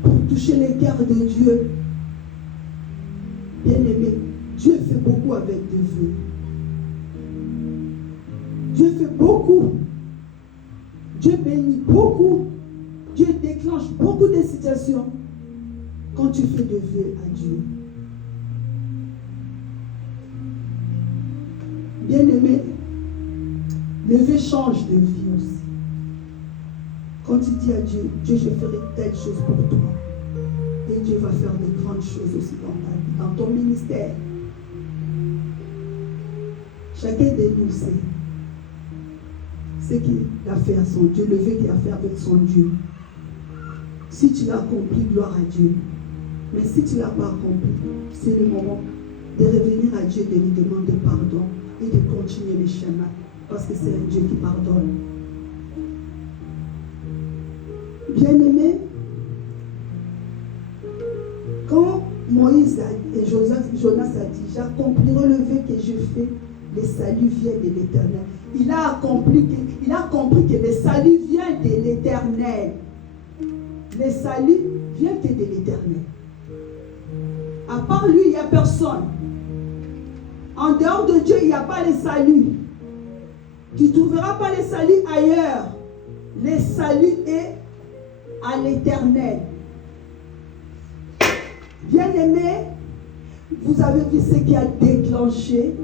pour toucher les cœurs de Dieu. Bien-aimé, Dieu fait beaucoup avec des vœux. Dieu fait beaucoup. Dieu bénit beaucoup. Dieu déclenche beaucoup de situations quand tu fais des vœux à Dieu. Bien-aimé, le vœu change de vie aussi. Quand tu dis à Dieu, Dieu, je ferai telle chose pour toi. Et Dieu va faire de grandes choses aussi dans ta vie, dans ton ministère. Chacun de nous sait ce qu'il a fait à son Dieu, le vœu qu'il a fait avec son Dieu. Si tu l'as accompli, gloire à Dieu. Mais si tu ne l'as pas accompli, c'est le moment de revenir à Dieu, de lui demander pardon et de continuer le chemin. Parce que c'est un Dieu qui pardonne. Bien-aimé, quand Moïse et Jonas a dit, j'accomplirai le vœu que je fais, le salut vient de l'Éternel. Il a compris que le salut vient de l'Éternel. Le salut vient que de l'Éternel. À part lui, il n'y a personne. En dehors de Dieu, il n'y a pas le salut. Tu ne trouveras pas le salut ailleurs. Le salut est à l'Éternel. Bien-aimé, vous avez vu ce qui a déclenché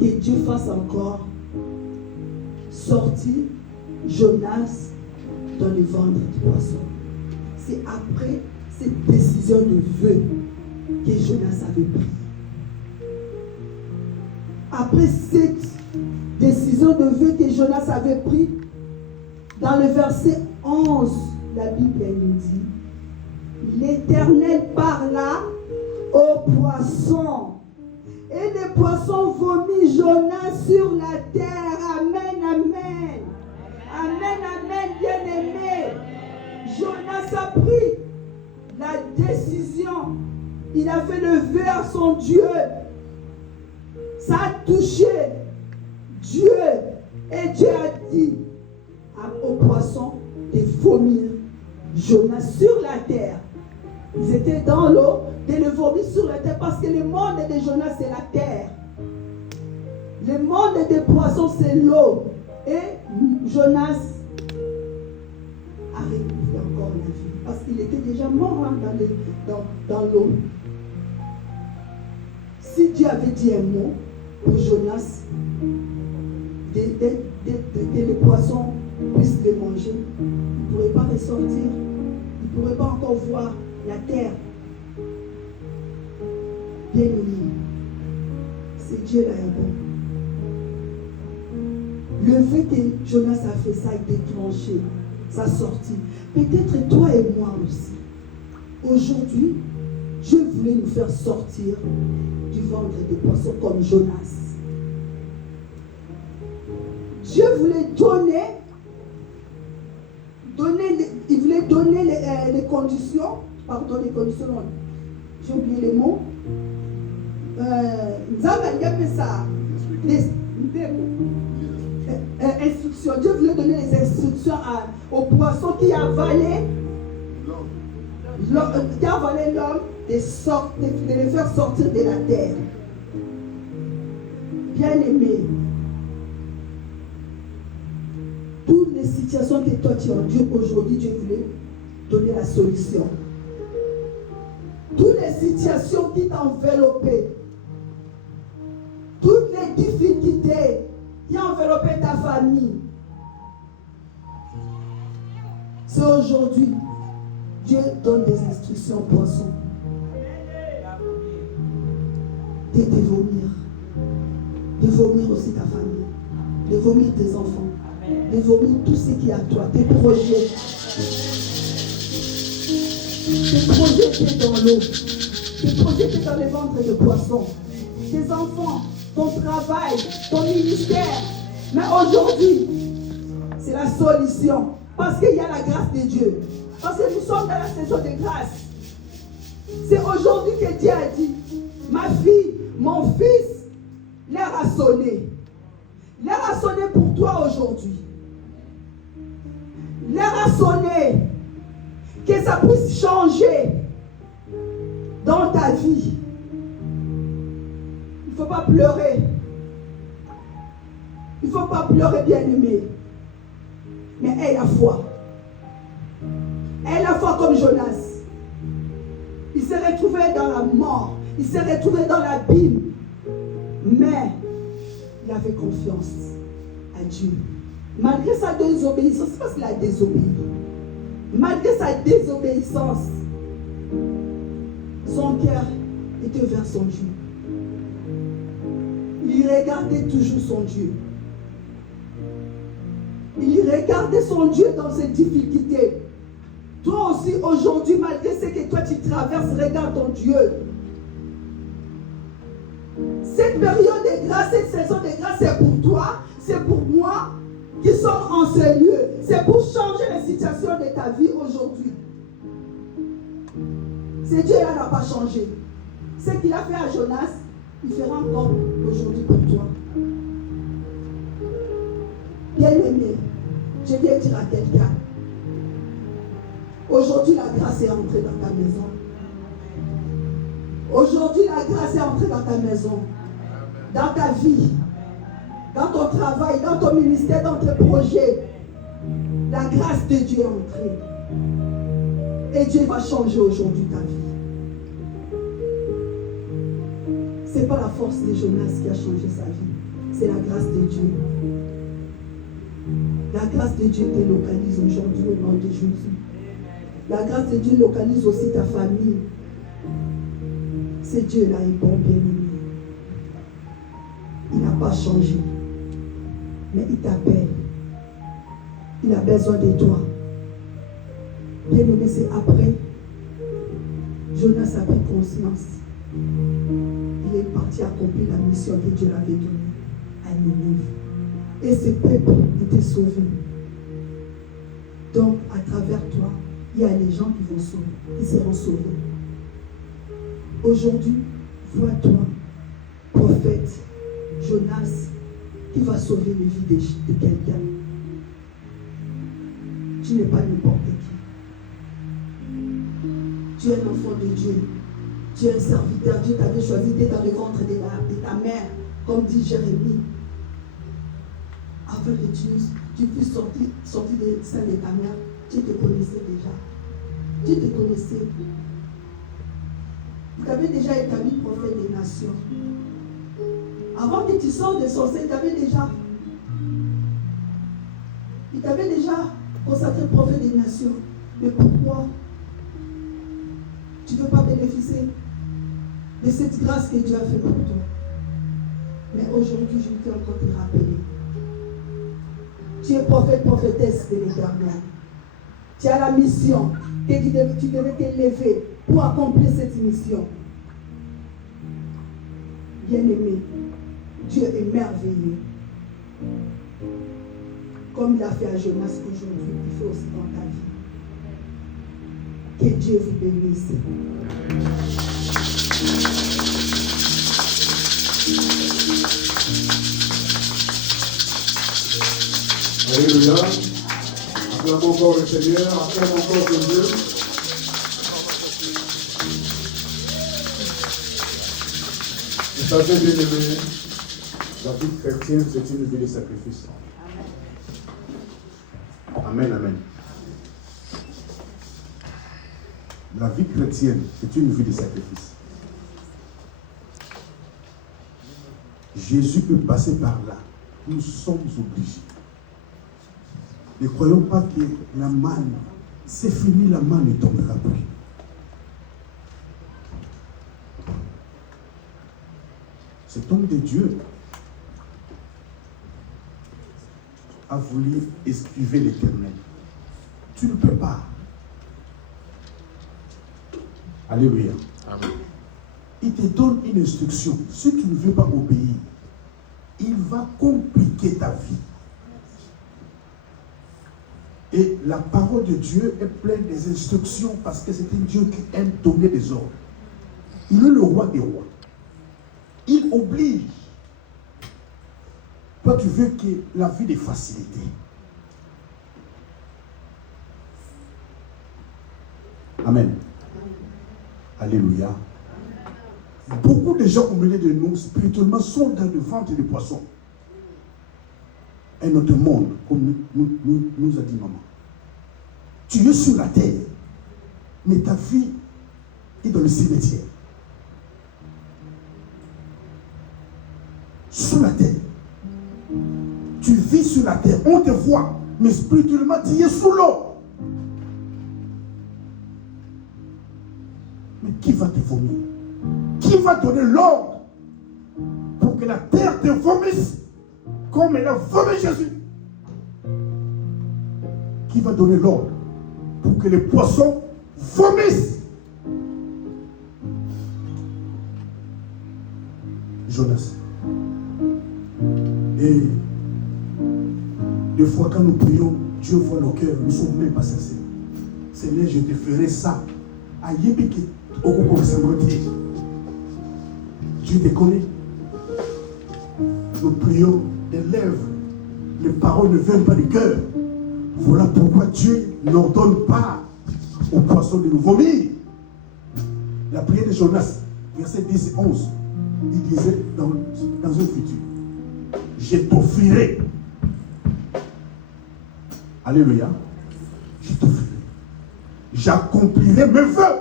que Dieu fasse encore sortir Jonas dans le ventre du poisson. C'est après cette décision de vœu que Jonas avait pris. Après cette décision de vœu que Jonas avait pris, dans le verset 11, la Bible nous dit, l'Éternel parla au poisson. Et les poissons vomit Jonas sur la terre. Amen, amen. Amen, amen, bien-aimé. Jonas a pris la décision. Il a fait le vœu à son Dieu. Ça a touché Dieu. Et Dieu a dit aux poissons de vomir Jonas sur la terre. Ils étaient dans l'eau, de le vomir sur la terre, parce que le monde de Jonas, c'est la terre. Le monde des poissons, c'est l'eau. Et Jonas a recouvré encore la vie, parce qu'il était déjà mort dans l'eau. Si Dieu avait dit un mot pour Jonas, que les poissons puissent le manger, il ne pourrait pas ressortir. Il ne pourrait pas encore voir la terre. Bien aimé, c'est Dieu là est bon. Le fait que Jonas a fait ça a déclenché sa sortie. Peut-être toi et moi aussi. Aujourd'hui, Dieu voulait nous faire sortir du ventre des poissons comme Jonas. Dieu voulait il voulait donner les conditions, non, j'ai oublié les mots. Instructions. Dieu voulait donner les instructions aux poissons qui avalaient l'homme, de les faire sortir de la terre. Bien-aimé, toutes les situations que toi tu endures aujourd'hui, Dieu voulait donner la solution. Toutes les situations qui t'enveloppaient, toutes les difficultés qui enveloppaient ta famille, c'est aujourd'hui, Dieu donne des instructions aux poissons de te vomir, de vomir aussi ta famille, de vomir tes enfants, de vomir tout ce qui est à toi, tes projets. Tes projets étaient dans l'eau, tes projets étaient dans les ventres de poissons, tes enfants, ton travail, ton ministère. Mais aujourd'hui, c'est la solution. Parce qu'il y a la grâce de Dieu. Parce que nous sommes dans la saison de grâce. C'est aujourd'hui que Dieu a dit, ma fille, mon fils, l'heure a sonné. L'heure a sonné pour toi aujourd'hui. L'heure a sonné. Que ça puisse changer dans ta vie. Il ne faut pas pleurer. Il ne faut pas pleurer, bien-aimé. Mais aie la foi. Aie la foi comme Jonas. Il s'est retrouvé dans la mort. Il s'est retrouvé dans l'abîme. Mais il avait confiance à Dieu. Malgré sa désobéissance, c'est parce qu'il a désobéi. Malgré sa désobéissance, son cœur était vers son Dieu. Il regardait toujours son Dieu. Il regardait son Dieu dans ses difficultés. Toi aussi, aujourd'hui, malgré ce que toi tu traverses, regarde ton Dieu. Cette période de grâce, cette saison de grâce, c'est pour toi, c'est pour moi qui sommes en ce lieu. C'est pour changer la situation de ta vie aujourd'hui. Ce Dieu-là n'a pas changé. Ce qu'il a fait à Jonas, il fera encore aujourd'hui pour toi. Bien-aimé, je viens dire à quelqu'un, aujourd'hui la grâce est entrée dans ta maison. Aujourd'hui la grâce est entrée dans ta maison, dans ta vie, dans ton travail, dans ton ministère, dans tes projets. La grâce de Dieu est entrée. Et Dieu va changer aujourd'hui ta vie. Ce n'est pas la force de Jonas qui a changé sa vie. C'est la grâce de Dieu. La grâce de Dieu te localise aujourd'hui au nom de Jésus. La grâce de Dieu localise aussi ta famille. Ce Dieu-là est bon, bien-aimé. Il n'a pas changé. Mais il t'appelle. Il a besoin de toi. Bien-aimé, c'est après. Jonas a pris conscience. Il est parti accomplir la mission que Dieu l'avait donnée à Ninive. Et ce peuple était sauvé. Donc, à travers toi, il y a des gens qui seront sauvés. Aujourd'hui, vois-toi, prophète Jonas, qui va sauver les vies de quelqu'un. Tu n'es pas n'importe qui. Tu es un enfant de Dieu. Tu es un serviteur. Dieu t'avait choisi dès dans le ventre de ta mère, comme dit Jérémie. Afin que tu puisses sortir de sein de ta mère, tu te connaissais déjà. Tu te connaissais. Tu t'avais déjà établi prophète des nations. Avant que tu sortes de son sein, il t'avait déjà consacré prophète des nations. Mais pourquoi tu ne veux pas bénéficier de cette grâce que Dieu a fait pour toi? Mais aujourd'hui, je veux encore te rappeler. Tu es prophète, prophétesse de l'Éternel. Tu as la mission que tu devais t'élever pour accomplir cette mission. Bien-aimé, Dieu est merveilleux. Comme il a fait à Jonas aujourd'hui, il fait aussi dans ta vie. Que Dieu vous bénisse. Alléluia. Acclamons encore le Seigneur, acclamons encore le Dieu. Vous savez, bien aimé, la vie chrétienne, c'est une vie de sacrifice. Amen, amen. La vie chrétienne, c'est une vie de sacrifice. Jésus peut passer par là. Nous sommes obligés. Ne croyons pas que la manne, c'est fini, la manne ne tombera plus. Cet homme de Dieu a voulu esquiver l'Éternel. Tu ne peux pas. Alléluia. Amen. Il te donne une instruction. Si tu ne veux pas obéir, il va compliquer ta vie. Et la parole de Dieu est pleine des instructions parce que c'est un Dieu qui aime donner des ordres. Il est le roi des rois. Il oblige. Toi, tu veux que la vie de facilité. Amen. Alléluia. Beaucoup de gens au milieu de nous, spirituellement, sont dans le ventre des poissons. Un autre monde, comme nous a dit maman. Tu es sur la terre, mais ta vie est dans le cimetière. Sur la terre. Tu vis sur la terre, on te voit, mais spirituellement, tu es sous l'eau. Mais qui va te vomir? Qui va donner l'ordre pour que la terre te vomisse comme elle a vomi Jésus? Qui va donner l'ordre pour que les poissons vomissent? Jonas. Et des fois quand nous prions, Dieu voit nos cœurs, nous ne sommes même pas sincères. Seigneur, je te ferai ça. Dieu te connaît. Nous prions des lèvres. Les paroles ne viennent pas du cœur. Voilà pourquoi Dieu n'ordonne pas aux poissons de nous vomir. La prière de Jonas, versets 10 et 11, il disait dans un futur, je t'offrirai. Alléluia. Je t'offrirai. J'accomplirai mes vœux.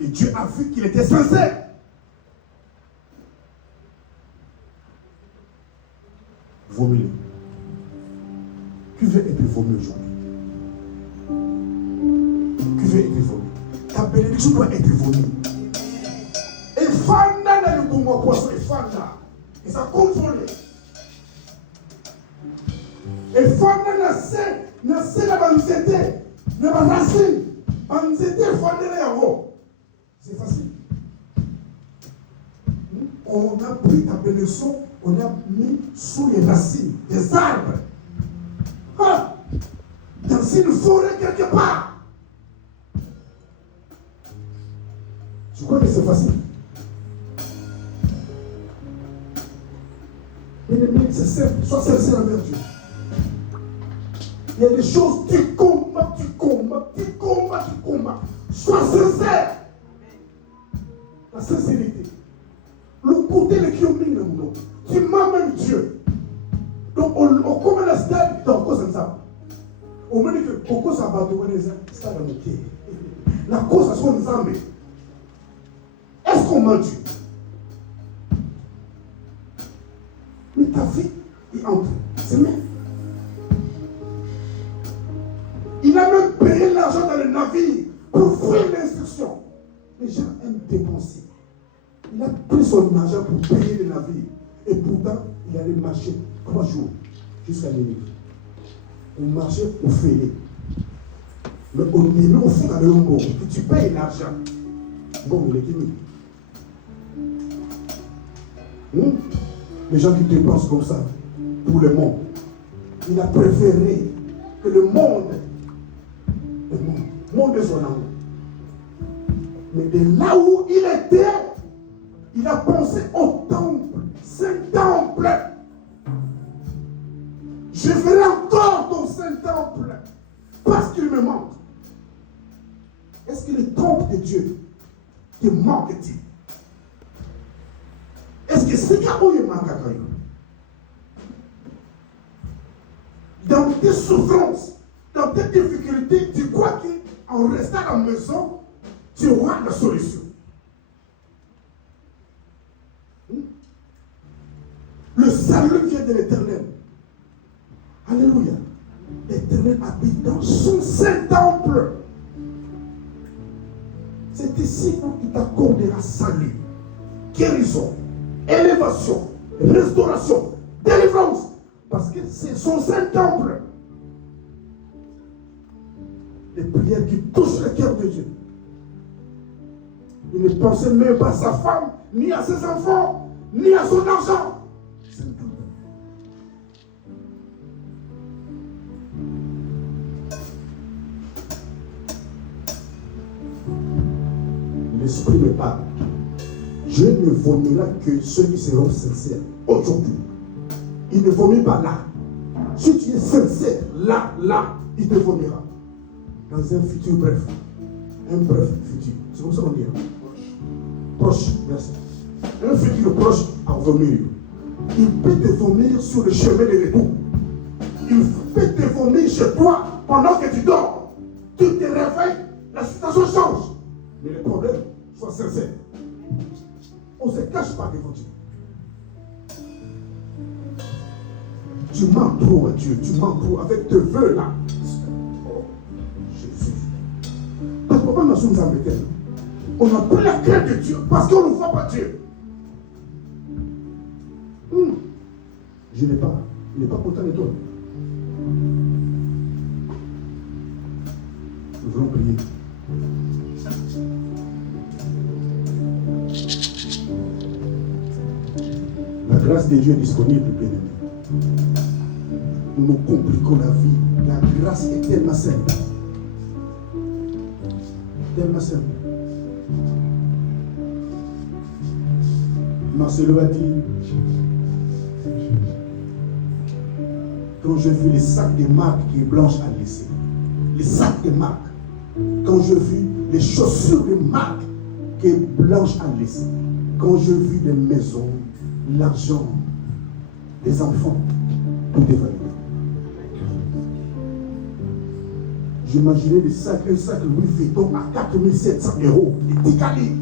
Et Dieu a vu qu'il était sincère. Vomis-le. Qui veut être vomi aujourd'hui? Qui veut être vomi? Ta bénédiction doit être vomi. Et fanda na le bongo poisson et fanda. Et ça contrôle. Et fanda na se la banzete na banasi banzete fanda na yaro. C'est facile. On a pris ta bénédiction, on a mis sous les racines des arbres. Ah, dans une forêt quelque part. Je crois que c'est facile. Bien-aimé, c'est simple. Sois sincère envers Dieu. Il y a des choses, tu combats. Sois sincère. La sincérité. Le côté le qui ont mis le nom. Tu m'amènes Dieu. Donc, on commence à stade dans quoi c'est ça. On me dit que pourquoi ça va devenir ça dans le pied. La cause, c'est son âme. Est-ce qu'on ment Dieu? Mais ta vie est entre ses mains. Il a même payé l'argent dans le navire pour faire l'instruction. Les gens aiment dépenser. Il a pris son argent pour payer le navire. Et pourtant, il allait marcher 3 jours jusqu'à Nénive. au marché, au fêlé. Mais au niveau, au fond, dans le monde, tu payes l'argent. Bon, il est qui? Les gens qui dépensent comme ça, pour le monde. Il a préféré que le monde de son amour. Mais de là où il était, il a pensé au temple, Saint-Temple. Je ferai encore ton Saint-Temple parce qu'il me manque. Est-ce que le temple de Dieu te manque-t-il? Est-ce que c'est là où il manque à toi? Dans tes souffrances, dans tes difficultés, tu crois qu'en restant à la maison, tu auras la solution. Le salut vient de l'Éternel. Alléluia. L'Éternel habite dans son Saint-Temple. C'est ici où il t'accordera salut, guérison, élévation, restauration, délivrance. Parce que c'est son Saint-Temple. Les prières qui touchent le cœur de Dieu. Il ne pensait même pas à sa femme, ni à ses enfants, ni à son argent. Saint-Temple. L'Esprit me parle. Dieu ne vomira que ceux qui seront sincères aujourd'hui. Il ne vomit pas là. Si tu es sincère, là, il te vomira. Dans un futur bref. Un bref futur. C'est comme ça qu'on dit. Hein? Proche, merci. Un futur proche à vomir. Il peut te vomir sur le chemin de retour. Il peut te vomir chez toi pendant que tu dors. Tu te réveilles, la situation change. Mais le problème, sois sincère. On ne se cache pas devant Dieu. Tu mens trop à Dieu, tu mens trop avec tes vœux là. Oh, Jésus. Parce que papa nous sommes embêtés. On n'a plus la crainte de Dieu parce qu'on ne voit pas Dieu. Je n'ai pas. Il n'est pas content de toi. Nous allons prier. La grâce de Dieu est disponible, bien-aimé. Nous compliquons la vie. La grâce est tellement simple. Tellement simple. Marcelo a dit, quand je vis les sacs de marque que Blanche a laissés, les sacs de marque, quand je vis les chaussures de marque que Blanche a laissées, quand je vis des maisons, l'argent, des enfants, tout est validé. J'imaginais un sac Louis Vuitton à 4700 €, et décalé.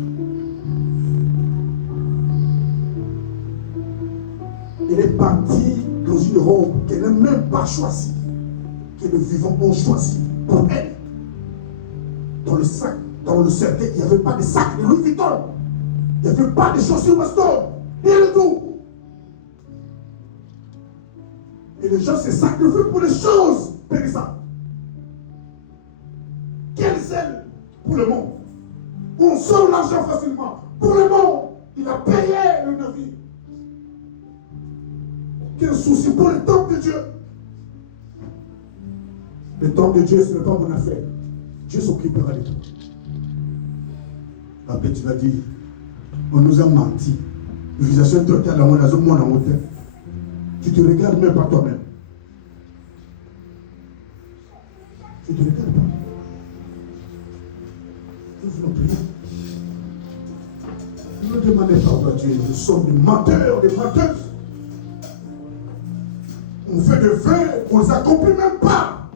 Elle est partie dans une robe qu'elle n'a même pas choisie, que les vivants ont choisi pour elle. Dans le sac, dans le cercueil, il n'y avait pas de sac de Louis Vuitton. Il n'y avait pas de chaussures Weston. Rien du tout. Et les gens se sacrifient pour les choses périssables. Quel zèle pour le monde. On sort l'argent facilement. Pour le monde, il a payé le navire. Quel souci pour le temple de Dieu. Le temple de Dieu, ce n'est pas mon affaire. Dieu s'occupera de toi. Après, tu vas dire, on nous a menti. L'utilisation totale dans mon monde en hauteur. Tu te regardes même pas toi-même. Tu te regardes pas. Nous voulons prier. Nous ne demandons pas à Dieu. Nous sommes des menteurs, des menteuses. On fait des vœux, on ne les accomplit même pas.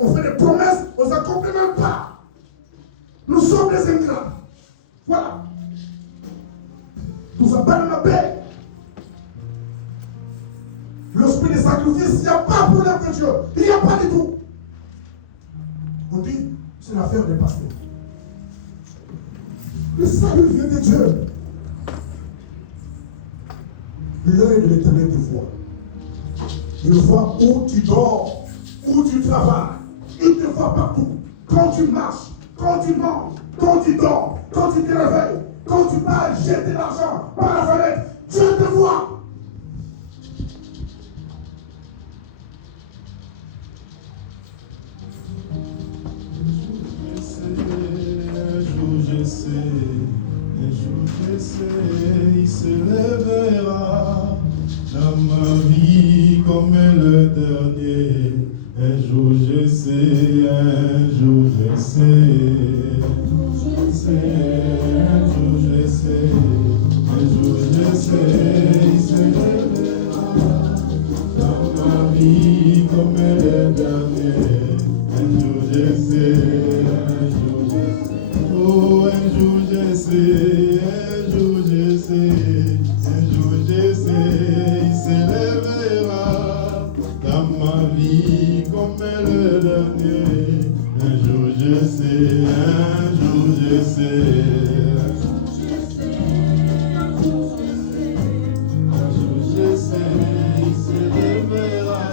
On fait des promesses, on ne les accomplit même pas. Nous sommes des ingrats. Voilà. Nous appelons la paix. L'esprit de sacrifice, il n'y a pas pour l'œuvre de Dieu. Il n'y a pas du tout. On dit, c'est l'affaire des pasteurs. Le salut vient de Dieu. L'œil de l'Éternel te voit. Il voit où tu dors. où tu travailles. Il te voit partout. Quand tu marches, quand tu manges, quand tu dors, quand tu te réveilles, quand tu vas jeter l'argent par la fenêtre, Dieu te voit. Un jour je sais, il se lèvera dans ma vie comme le dernier. Un jour je sais, un jour je sais, un jour je sais, un jour je sais, il se lèvera dans ma vie comme le dernier. Un jour je sais, un jour je sais. Oh, un jour je sais, un jour je sais, un jour je sais, il s'élèvera dans ma vie comme le dernier. Un jour je sais, un jour je sais, un jour je sais, il s'élèvera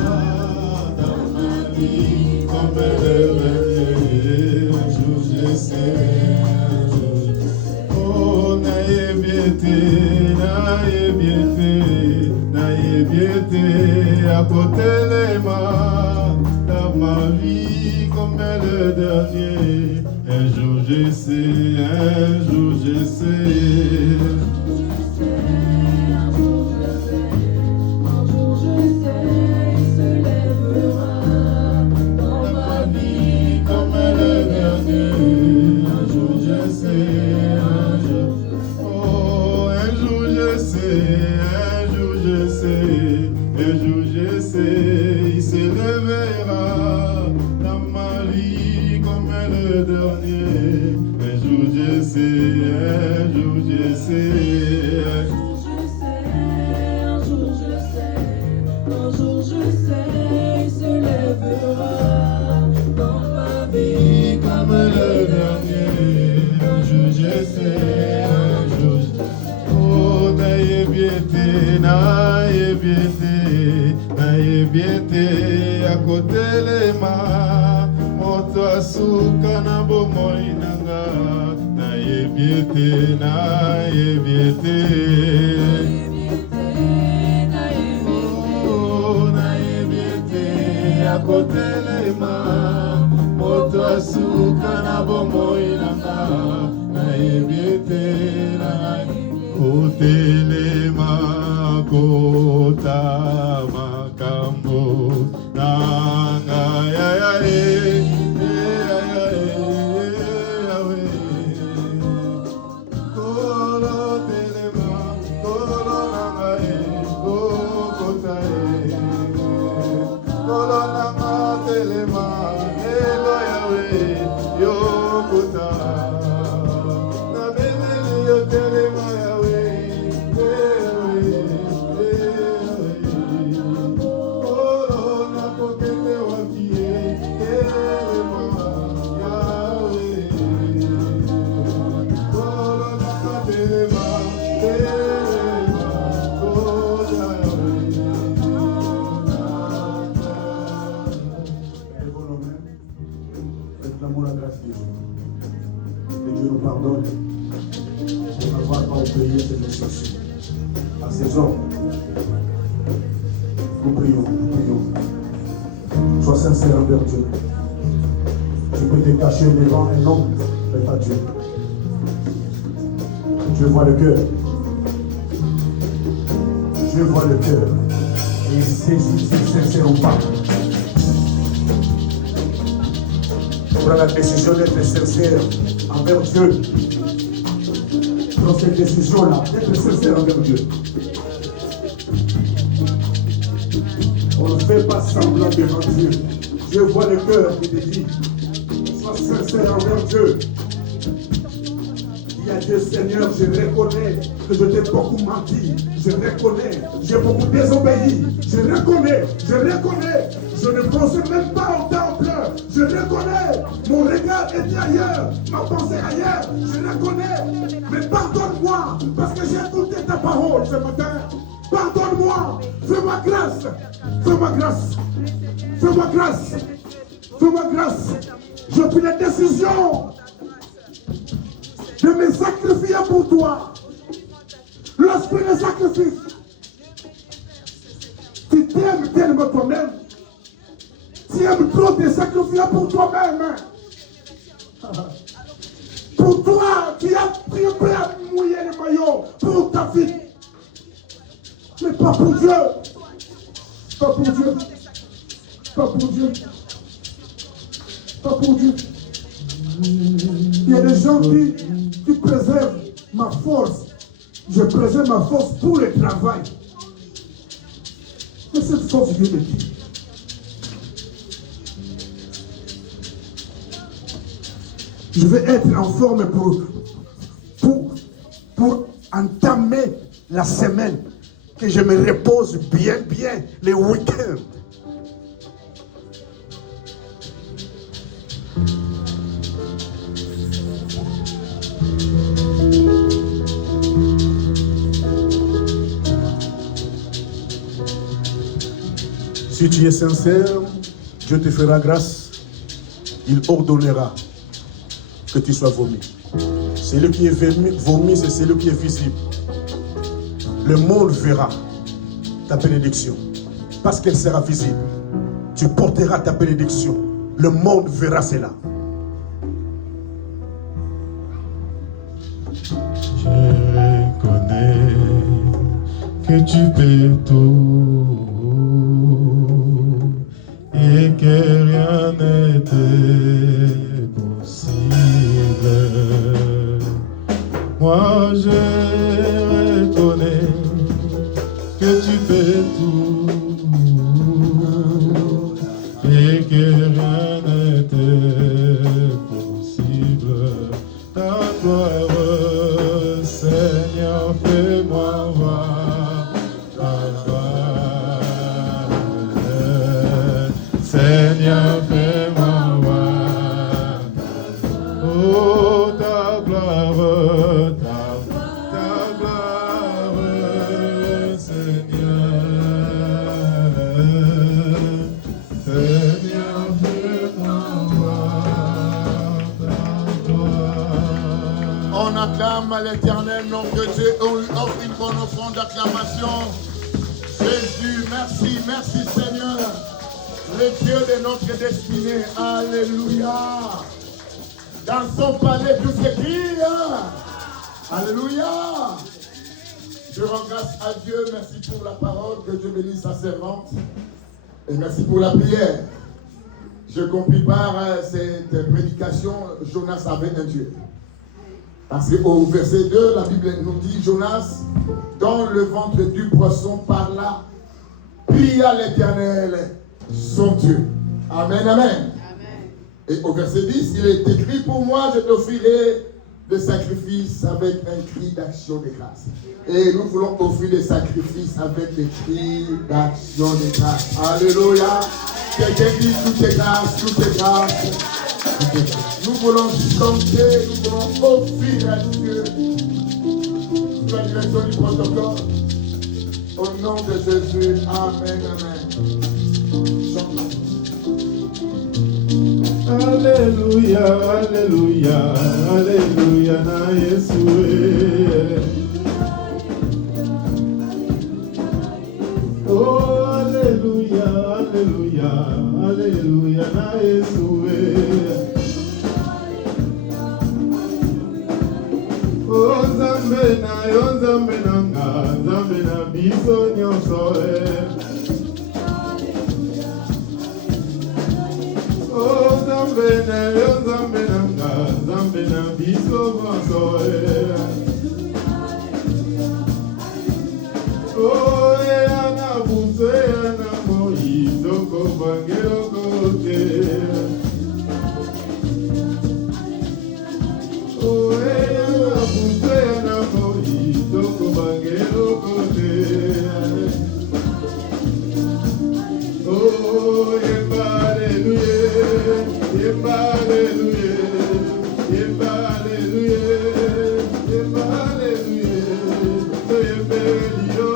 dans ma vie comme le dernier. Un jour je sais. À côté les mains, dans ma vie comme le dernier. Un jour je sais, un jour je sais. Un jour je sais, il se lèvera dans ma vie comme le dernier. Un jour je sais, un jour. Oh, un jour je sais, un jour je sais. Un jour je sais, il se lèvera dans ma vie comme le dernier. Un jour je sais, un jour je sais. Un jour je sais, un jour je sais, il se lèvera dans ma vie Comme le dernier. Un jour je sais, un jour je sais. Oh, naïe biente, à côté les mains, moto asuka na bomoi nanga, naïe biente, oh, naïe biente, à côté les mains, moto asuka na bomoi nanga, naïe biente, Otelema kota makambo nanga ya ya kolo telema kolo nanga kota kolo nanga telema elo yawe yo kota na bebeli yo telema pardonne pour n'avoir pas obéi à ses instructions. À ces hommes, nous prions. Sois sincère envers Dieu. Tu peux te cacher devant un homme, mais pas Dieu. Dieu voit le cœur. Dieu voit le cœur. Et il sait si c'est sincère ou pas. Prends la décision d'être sincère envers Dieu. Prends cette décision-là, d'être sincère envers Dieu. On ne fait pas semblant devant Dieu. Dieu voit le cœur qui te dit. Sois sincère envers Dieu. Il y a Dieu Seigneur, je reconnais que je t'ai beaucoup menti. Je reconnais, j'ai beaucoup désobéi. Je reconnais. Je ne pensais même pas autant en pleurs. Je reconnais, mon regard était ailleurs, ma pensée ailleurs. Je reconnais, mais pardonne-moi, parce que j'ai écouté ta parole ce matin. Pardonne-moi, fais-moi grâce. Fais-moi grâce. Fais-moi grâce. Je pris la décision de me sacrifier pour toi. L'esprit de sacrifice. Tu t'aimes tellement toi-même. Tu aimes trop te sacrifier pour toi-même. Pour toi, tu as pris prêt à mouiller les maillots pour ta vie. Mais pas pour Dieu. Pas pour Dieu. Pas pour Dieu. Pas pour Dieu. Il y a des gens qui préservent ma force. Je préserve ma force pour le travail. Mais cette force vient de qui? Je vais être en forme pour entamer la semaine. Que je me repose bien les week-ends. Si tu es sincère, Dieu te fera grâce. Il ordonnera que tu sois vomi. Celui qui est vomi, c'est celui qui est visible. Le monde verra ta bénédiction parce qu'elle sera visible. Tu porteras ta bénédiction. Le monde verra cela. Je reconnais que tu peux tout et que rien n'était possible. Moi je reconnais que tu peux tout et que rien n'était possible. Ta gloire, Seigneur, fais-moi voir ta gloire. Seigneur, fais-moi voir. Oh, ta gloire, ta gloire, Seigneur. Seigneur, fais-moi voir ta gloire. On acclame à l'Éternel, notre Dieu, et on lui offre une bonne offrande d'acclamation. Jésus, merci, merci Seigneur, le Dieu de notre destinée. Alléluia. Dans son palais, tout s'écrit. Alléluia. Je rends grâce à Dieu. Merci pour la parole. Que Dieu bénisse sa servante. Et merci pour la prière. Je compris par cette prédication, Jonas avait un Dieu. Parce qu'au verset 2, la Bible nous dit, Jonas, dans le ventre du poisson, parla, pria l'Éternel, son Dieu. Amen, amen. Et au verset 10, il est écrit, pour moi, je t'offrirai des sacrifices avec un cri d'action de grâce. Et nous voulons offrir des sacrifices avec des cris d'action de grâce. Alléluia. Quelqu'un dit, tout est grâce, tout est grâce. Nous voulons chanter, nous voulons offrir à Dieu sous la direction du protocole. Au nom de Jésus, amen, amen. Chantons. Alléluia, alléluia, alléluia, na Yeshua. Oh, alléluia, alléluia, alléluia, na Yeshua. Oh, Nzambe na yo, Nzambe na nga, Nzambe na biso nyonso. Oh, Nzambe na yo, Nzambe na nga, Nzambe na biso nyonso. Oh, yana buso, yana moi, zoko bangelo kote. Oh, yana buso, yana moi, zoko bangelo kote. Oh, yemba, alléluia, yemba, alléluia, yemba, alléluia, yemba, alléluia, so yembe, yo,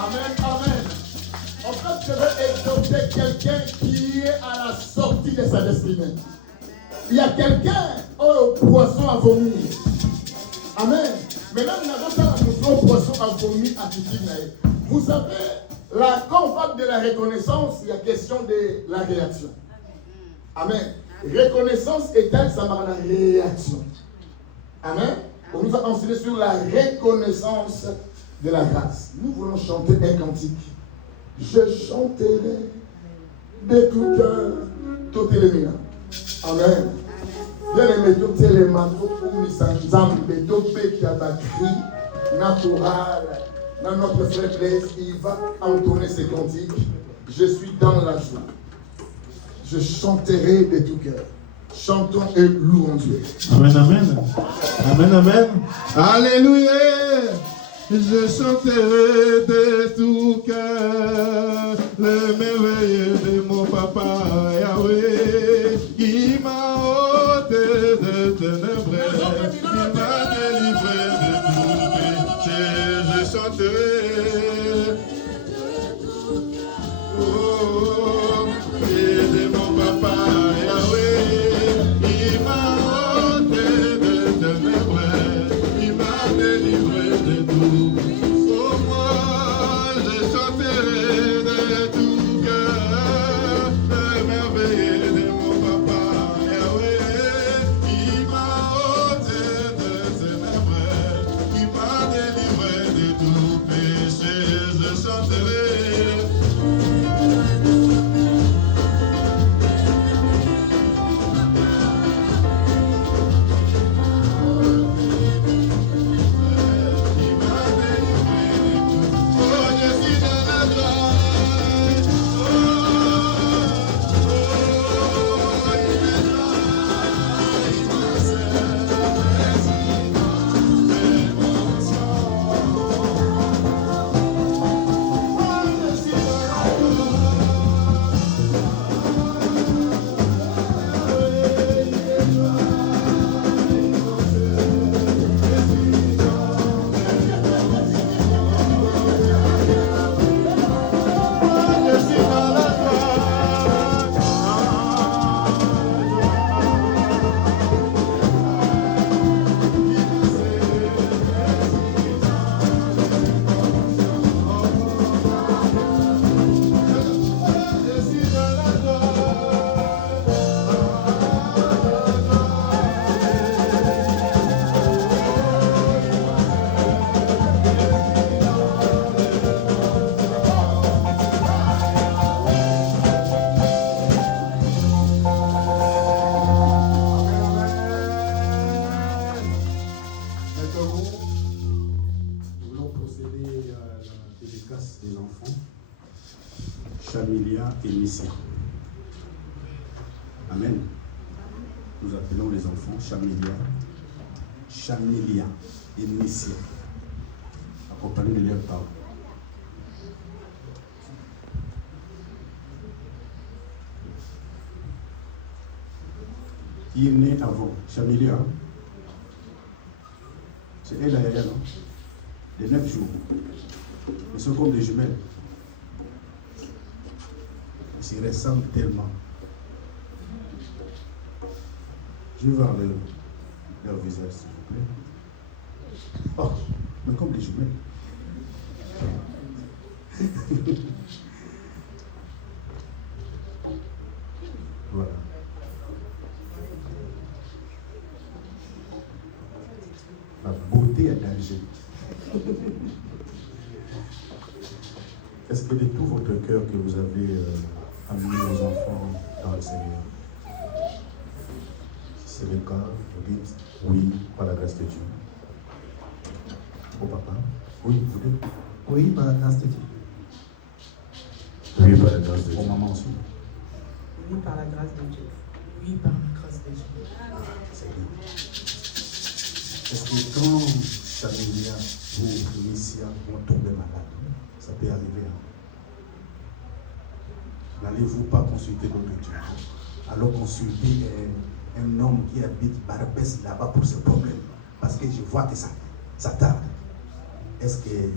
Amen, amen. En fait, je vais exhorter quelqu'un qui est à la sortie de sa destinée. Il y a quelqu'un au poisson à vomir. Amen. Maintenant, nous n'avons pas un poisson à vomir attitude. Vous savez, là, quand on parle de la reconnaissance, il y a question de la réaction. Amen. Reconnaissance égale, ça marque la réaction. Amen. On nous a enseigné sur la reconnaissance de la grâce. Nous voulons chanter un cantique. Je chanterai de tout cœur, toutes les miens. Amen. Bien aimé, toutes les manteaux pour Misanzambe, Dopé qui a battu, natural, dans notre faiblesse, il va entonner ses cantiques. Je suis dans la joie. Je chanterai de tout cœur. Chantons et louons Dieu. Amen, amen. Amen, amen. Alléluia. Je chanterai de tout cœur le merveilleux de mon papa Yahweh, qui m'a ôté de ténèbres, qui m'a délivré de tout péché. Je chanterai de mon papa Yahweh, qui m'a ôté de ténèbres, qui m'a délivré de tout. Oh, moi, je chanterai de tout cœur le merveilleux de mon papa Yahweh, qui m'a ôté de ténèbres, qui m'a délivré de tout péché. Je chanterai. Des enfants, Chamilia et Nissia. Amen. Nous appelons les enfants Chamilia et Nissia. Accompagnés de leurs parents. Qui est né avant? Chamilia. C'est elle derrière, non? De 9 jours. Ils sont comme des jumelles. Ils s'y ressemblent tellement. Je vais voir leur visage, s'il vous plaît. Oh, mais comme des jumelles. Voilà. La beauté est danger. Est-ce que de tout votre cœur que vous avez amené vos enfants dans le Seigneur? Si c'est le cas, vous dites oui, par la grâce de Dieu. Au papa? Oui, vous dites? Oui, par la grâce de Dieu. Oui, par la grâce de Dieu. Au maman aussi? Oui, par la grâce de Dieu. Oui, par la grâce de Dieu. C'est bien. Est-ce que quand Chamilia ou Missia vont tomber malade, ça peut arriver, hein? N'allez-vous pas consulter d'autres Dieu? Alors consultez un homme qui habite Barbès là-bas pour ce problème. Parce que je vois que ça tarde. Est-ce que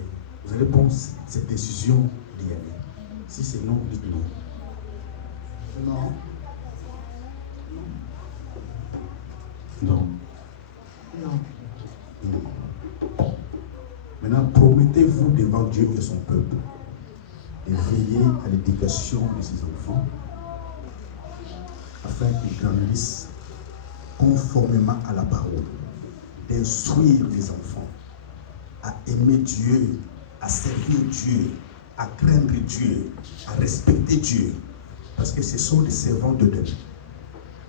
vous allez prendre cette décision d'y aller? Si c'est non, dites non. Non. Non. Non. Non. Maintenant, promettez-vous devant Dieu et son peuple de veiller à l'éducation de ses enfants afin qu'ils grandissent conformément à la parole, d'instruire les enfants à aimer Dieu, à servir Dieu, à craindre Dieu, à respecter Dieu, parce que ce sont des servants de Dieu.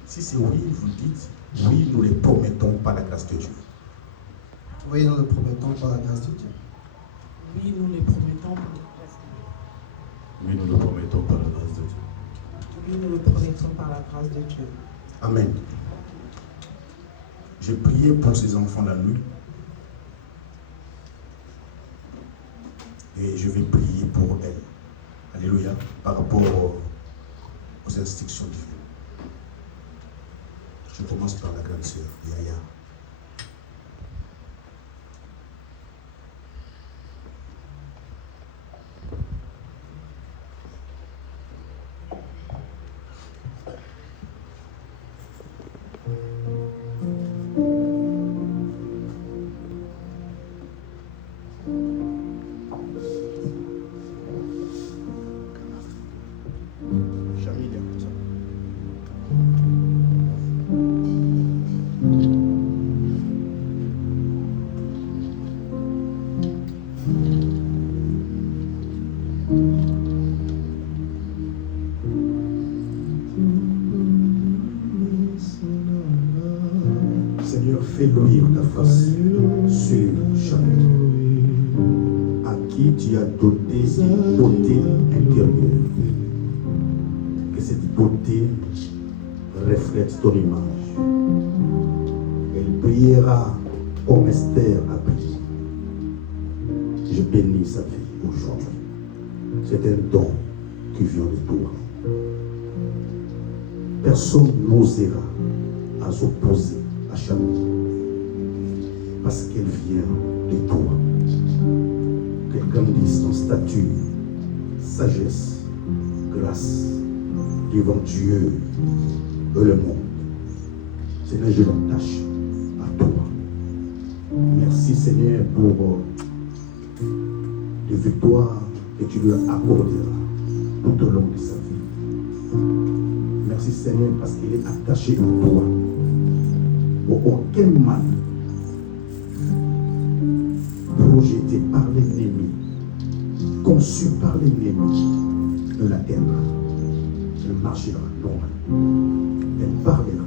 Si c'est oui, vous dites, oui, nous les promettons par la grâce de Dieu. Oui, nous le promettons par la grâce de Dieu. Oui, nous les promettons par la grâce de Dieu. Oui, nous le promettons par la grâce de Dieu. Oui, nous le promettons par la grâce de Dieu. Amen. J'ai prié pour ces enfants la nuit. Et je vais prier pour elles. Alléluia. Par rapport aux instructions divines. Je commence par la grande sœur, Yaya. Seigneur, fais luire ta face sur chacun à qui tu as doté une beauté intérieure. Que cette beauté reflète ton image. Elle brillera comme Esther a brillé. Je bénis sa vie aujourd'hui. C'est un don qui vient de toi. Personne n'osera à s'opposer à Chamilia parce qu'elle vient de toi. Qu'elle grandisse en stature, sagesse, grâce devant Dieu et le monde. Seigneur, je l'attache à toi. Merci Seigneur pour les victoires que tu lui accorderas tout au long de sa vie. Merci Seigneur parce qu'il est attaché à toi. Aucun mal projeté par l'ennemi, conçu par l'ennemi, ne l'atteindra. Elle marchera normalement. Elle parlera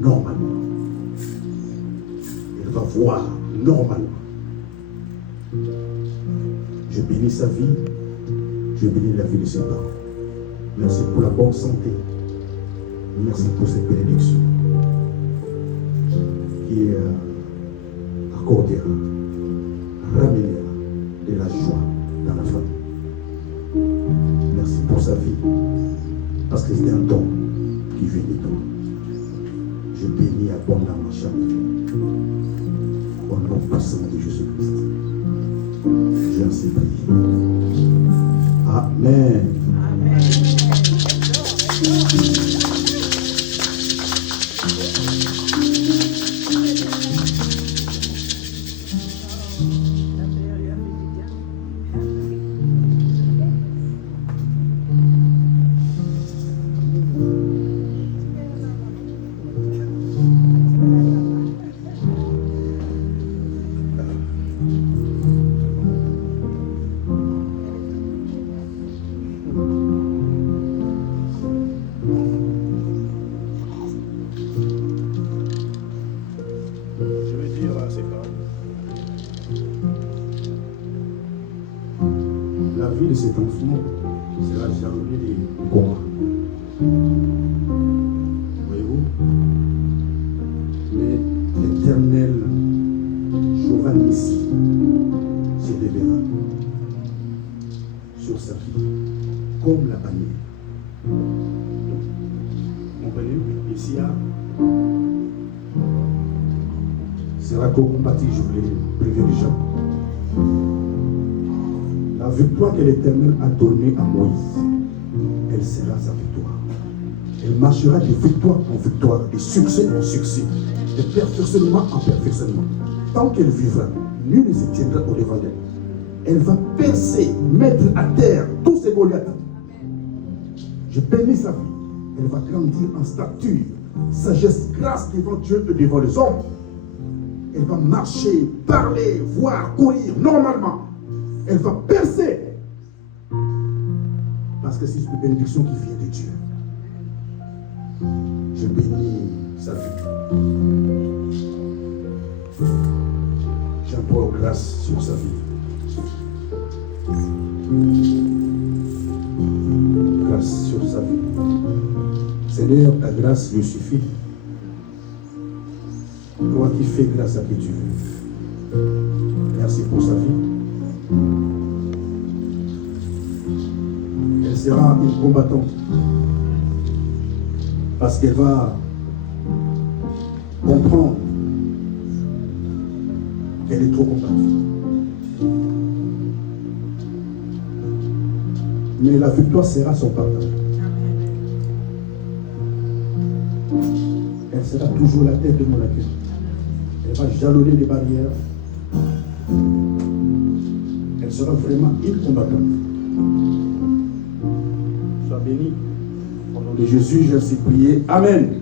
normalement. Elle va voir normalement. Je bénis sa vie. Je bénis la vie de ses parents. Merci pour la bonne santé. Merci pour cette bénédiction qui accordera, ramènera de la joie dans la famille. Merci pour sa vie, parce que c'est un don qui vient de toi. Je bénis abondamment Chamilia. Au nom puissant de Jésus-Christ. J'ai ainsi prié. Amen. Amen. La vie de cet enfant sera jamais de combat. Messiah sera combattu, je vous l'ai prévenu déjà. La victoire que l'Éternel a donnée à Moïse, elle sera sa victoire. Elle marchera de victoire en victoire, de succès en succès, de perfectionnement en perfectionnement. Tant qu'elle vivra, nul ne se tiendra au devant d'elle. Elle va percer, mettre à terre tous ces Goliaths. Je bénis sa vie. Elle va grandir en stature, sagesse, grâce devant Dieu et devant les hommes. Elle va marcher, parler, voir, courir normalement. Elle va percer. Parce que c'est une bénédiction qui vient de Dieu. Je bénis sa vie. J'implore grâce sur sa vie. Grâce sur sa vie. Seigneur, ta grâce lui suffit. Toi qui fais grâce à qui tu veux. Merci pour sa vie. Elle sera une combattante. Parce qu'elle va comprendre qu'elle est trop combattue. Mais la victoire sera son partage. Elle sera toujours la tête de mon accueil. Elle va jalonner les barrières. Elle sera vraiment une combattante. Sois béni. Au nom de Jésus, je suis prié. Amen.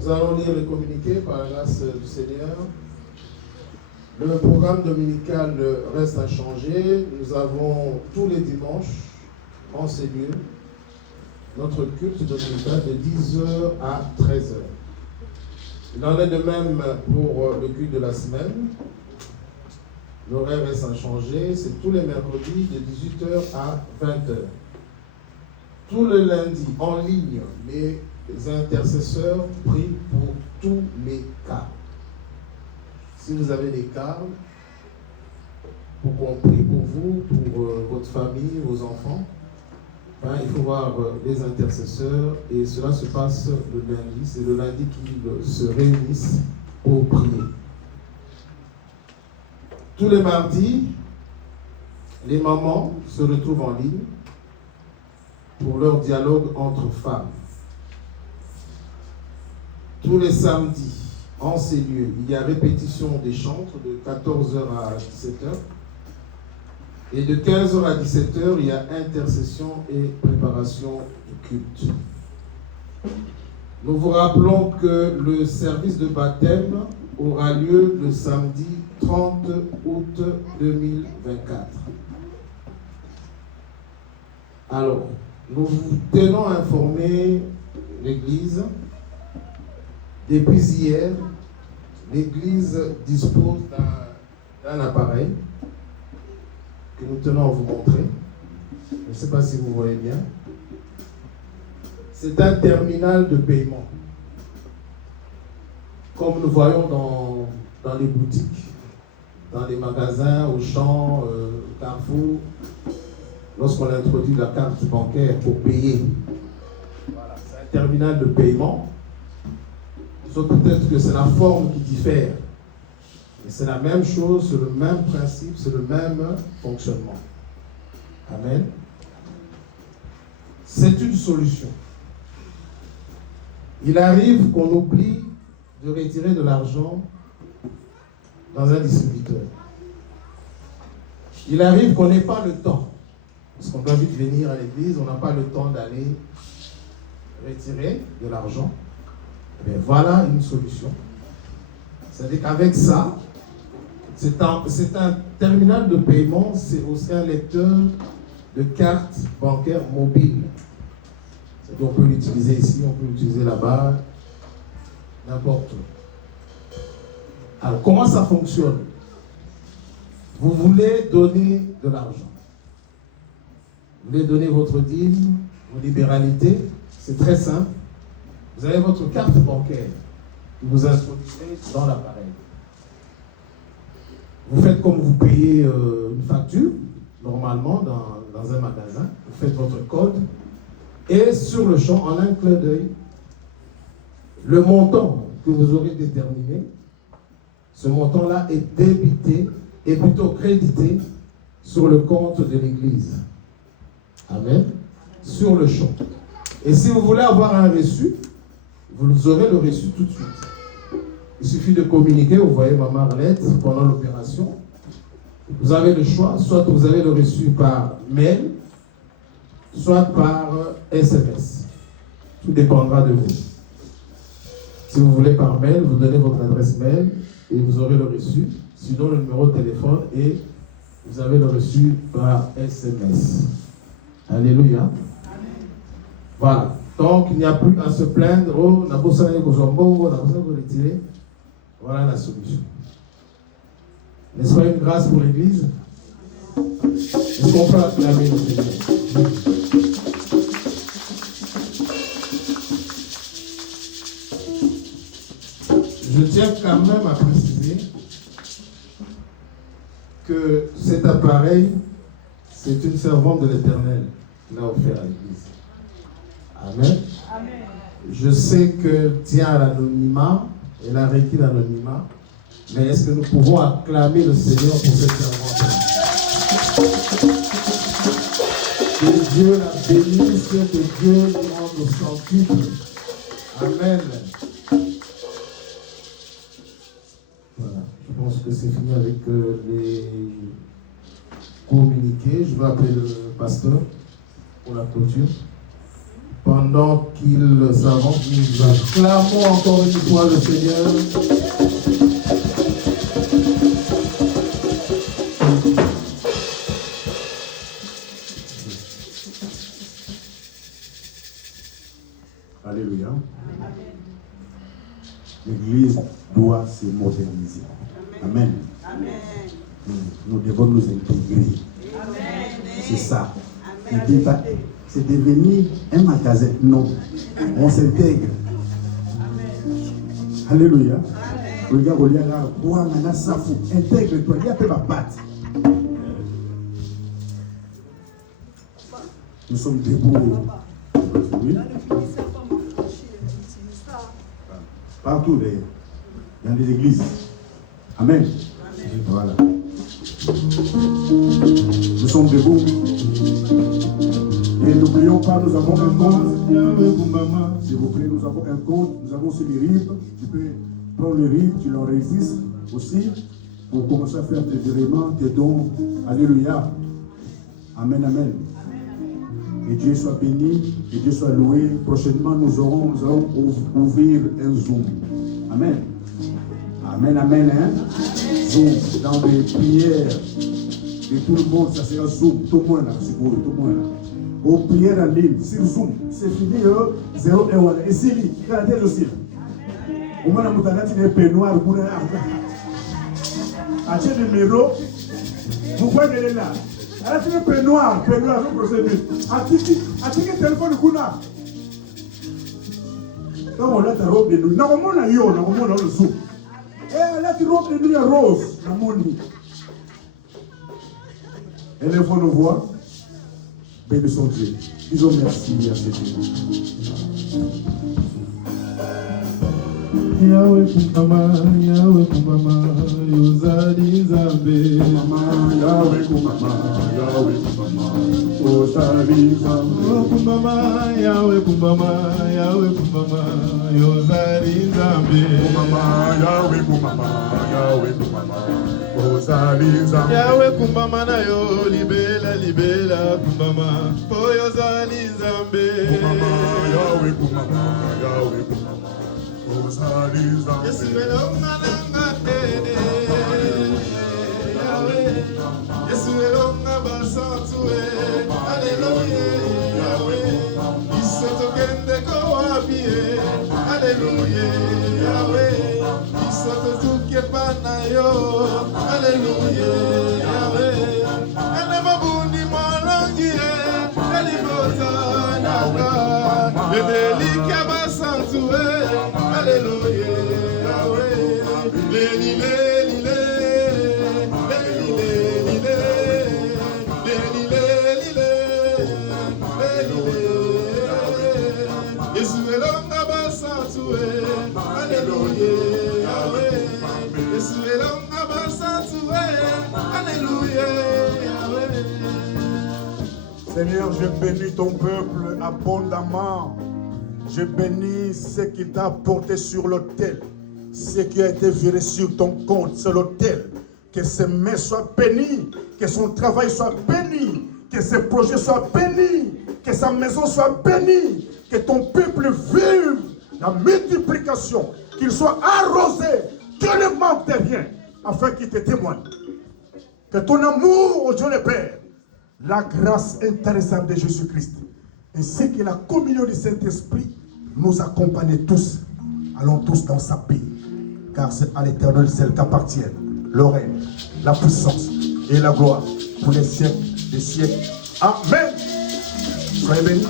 Nous allons lire le communiqué par la grâce du Seigneur. Le programme dominical reste inchangé. Nous avons tous les dimanches en ces lieux notre culte dominical de 10h à 13h. Il en est de même pour le culte de la semaine. L'horaire reste inchangé. C'est tous les mercredis de 18h à 20h. Tous les lundis en ligne, les intercesseurs prient pour tous les cas. Si vous avez des cas, pour qu'on prie pour vous, pour votre famille, vos enfants, il faut voir les intercesseurs et cela se passe le lundi. C'est le lundi qu'ils se réunissent pour prier. Tous les mardis, les mamans se retrouvent en ligne pour leur dialogue entre femmes. Tous les samedis, en ces lieux, il y a répétition des chantres de 14h à 17h. Et de 15h à 17h, il y a intercession et préparation du culte. Nous vous rappelons que le service de baptême aura lieu le samedi 30 août 2024. Alors, nous vous tenons à informer l'Église. Depuis hier, l'Église dispose d'un appareil que nous tenons à vous montrer. Je ne sais pas si vous voyez bien. C'est un terminal de paiement. Comme nous voyons dans les boutiques. dans les magasins, Auchan, Carrefour, lorsqu'on a introduit la carte bancaire pour payer. Voilà, c'est un terminal de paiement. Sauf peut-être que c'est la forme qui diffère. Mais c'est la même chose, c'est le même principe, c'est le même fonctionnement. Amen. C'est une solution. Il arrive qu'on oublie de retirer de l'argent dans un distributeur. Il arrive qu'on n'ait pas le temps. Parce qu'on doit vite venir à l'église, on n'a pas le temps d'aller retirer de l'argent. Mais voilà une solution. C'est-à-dire qu'avec ça, c'est un terminal de paiement, c'est aussi un lecteur de carte bancaire mobile. C'est-à-dire qu'on peut l'utiliser ici, on peut l'utiliser là-bas, n'importe où. Alors, comment ça fonctionne? Vous voulez donner de l'argent. Vous voulez donner votre dîme, vos libéralités. C'est très simple. Vous avez votre carte bancaire que vous introduisez dans l'appareil. Vous faites comme vous payez une facture, normalement, dans un magasin. Vous faites votre code. Et sur le champ, en un clin d'œil, le montant que vous aurez déterminé, ce montant-là est débité et plutôt crédité sur le compte de l'Église. Amen. Sur le champ. Et si vous voulez avoir un reçu, vous aurez le reçu tout de suite. Il suffit de communiquer, vous voyez Maman Arlette pendant l'opération. Vous avez le choix, soit vous avez le reçu par mail, soit par SMS. Tout dépendra de vous. Si vous voulez par mail, vous donnez votre adresse mail et vous aurez le reçu. Sinon, le numéro de téléphone et vous avez le reçu par SMS. Alléluia. Voilà. Donc, il n'y a plus à se plaindre. Oh, n'a pas besoin de retirer. Voilà la solution. N'est-ce pas une grâce pour l'Église? Est-ce qu'on peut acclamer le Seigneur? Je tiens quand même à préciser que cet appareil, c'est une servante de l'Éternel qui l'a offert à l'Église. Amen. Amen. Je sais qu'elle tient à l'anonymat, elle a requis l'anonymat, mais est-ce que nous pouvons acclamer le Seigneur pour cette servante? Que Dieu la bénisse, que Dieu lui rende son titre. Amen. Voilà, je pense que c'est fini avec les communiqués. Je vais appeler le pasteur pour la clôture. Pendant qu'il s'avance, nous acclamons encore une fois le Seigneur. Alléluia. L'Église doit se moderniser. Amen. Amen. Nous devons nous intégrer. Amen. C'est ça. Amen. C'est devenir un magasin. Non. On s'intègre. Alléluia. Regarde, intègre-toi. Il y a peu ma patte. Nous sommes debout. Oui. Partout d'ailleurs. Dans des églises. Amen. Voilà. Nous sommes debout. Et n'oublions pas, nous avons un compte. S'il vous plaît, nous avons un compte. Nous avons aussi les RIB. Tu peux prendre les RIB, tu l'enregistres aussi pour commencer à faire tes virements, tes dons. Alléluia. Amen, amen. Que Dieu soit béni, que Dieu soit loué. Prochainement, nous allons ouvrir un Zoom. Amen. Amen, amen. Hein? Zoom, dans les prières de tout le monde, ça sera Zoom. Tout le monde là, c'est beau, tout le monde là. Aux prières en ligne, sur Zoom, c'est fini, 0 et 1. Et c'est lui, il y a des aussi. Au moins, on a dit des peignoirs, vous avez acheté le numéro, vous voyez là. Elle a fait un peignoir, vous procédez. A-t-il un téléphone de Kuna? Quand on a ta robe de nuit, normalement, on a le Zoom. Et elle a une robe de nuit rose, la monnaie. Élevons nos voix. Bénissons Dieu. Disons merci à ce Dieu. Yahweh kumama, Yahweh kumama, yozali Nzambe. Kumama, Yahweh kumama, Yahweh kumama, ozali Nzambe. Oh kumama, Yahweh kumama, Yahweh kumama, yozali Nzambe. Kumama, Yahweh kumama, Yahweh kumama, ozali Nzambe. Yahweh kumama na yo libela libela kumama, po yozali Nzambe. Kumama, Yahweh kumama, Yahweh kumama. Yesu elonga nanga tene Yahweh Yesu elonga basantu Alleluia Yahweh Isoto kende ko wapi Alleluia Yahweh Isoto tuke pana yo Alleluia Yahweh Eleva bundi molongi Elibota nanga Edelika basantu Alléluia, Yahweh. Léli, léli, léli, léli, léli, léli, léli, Yesu elonga basantu, Alléluia, Yahweh. Yesu elonga basantu, Alléluia, Yahweh. Seigneur, je bénis ton peuple abondamment. Je bénis ce qui t'a apporté sur l'autel, ce qui a été viré sur ton compte, sur l'autel. Que ses mains soient bénies, que son travail soit béni, que ses projets soient bénis, que sa maison soit bénie, que ton peuple vive la multiplication, qu'il soit arrosé, que ne manque de rien, afin qu'il te témoigne. Que ton amour, ô Dieu le Père, la grâce intarissable de Jésus-Christ, ainsi que la communion du Saint-Esprit, nous accompagnent tous. Allons tous dans sa paix, car c'est à l'Éternel seul qu'appartiennent le règne, la puissance et la gloire pour les siècles des siècles. Amen. Soyez bénis.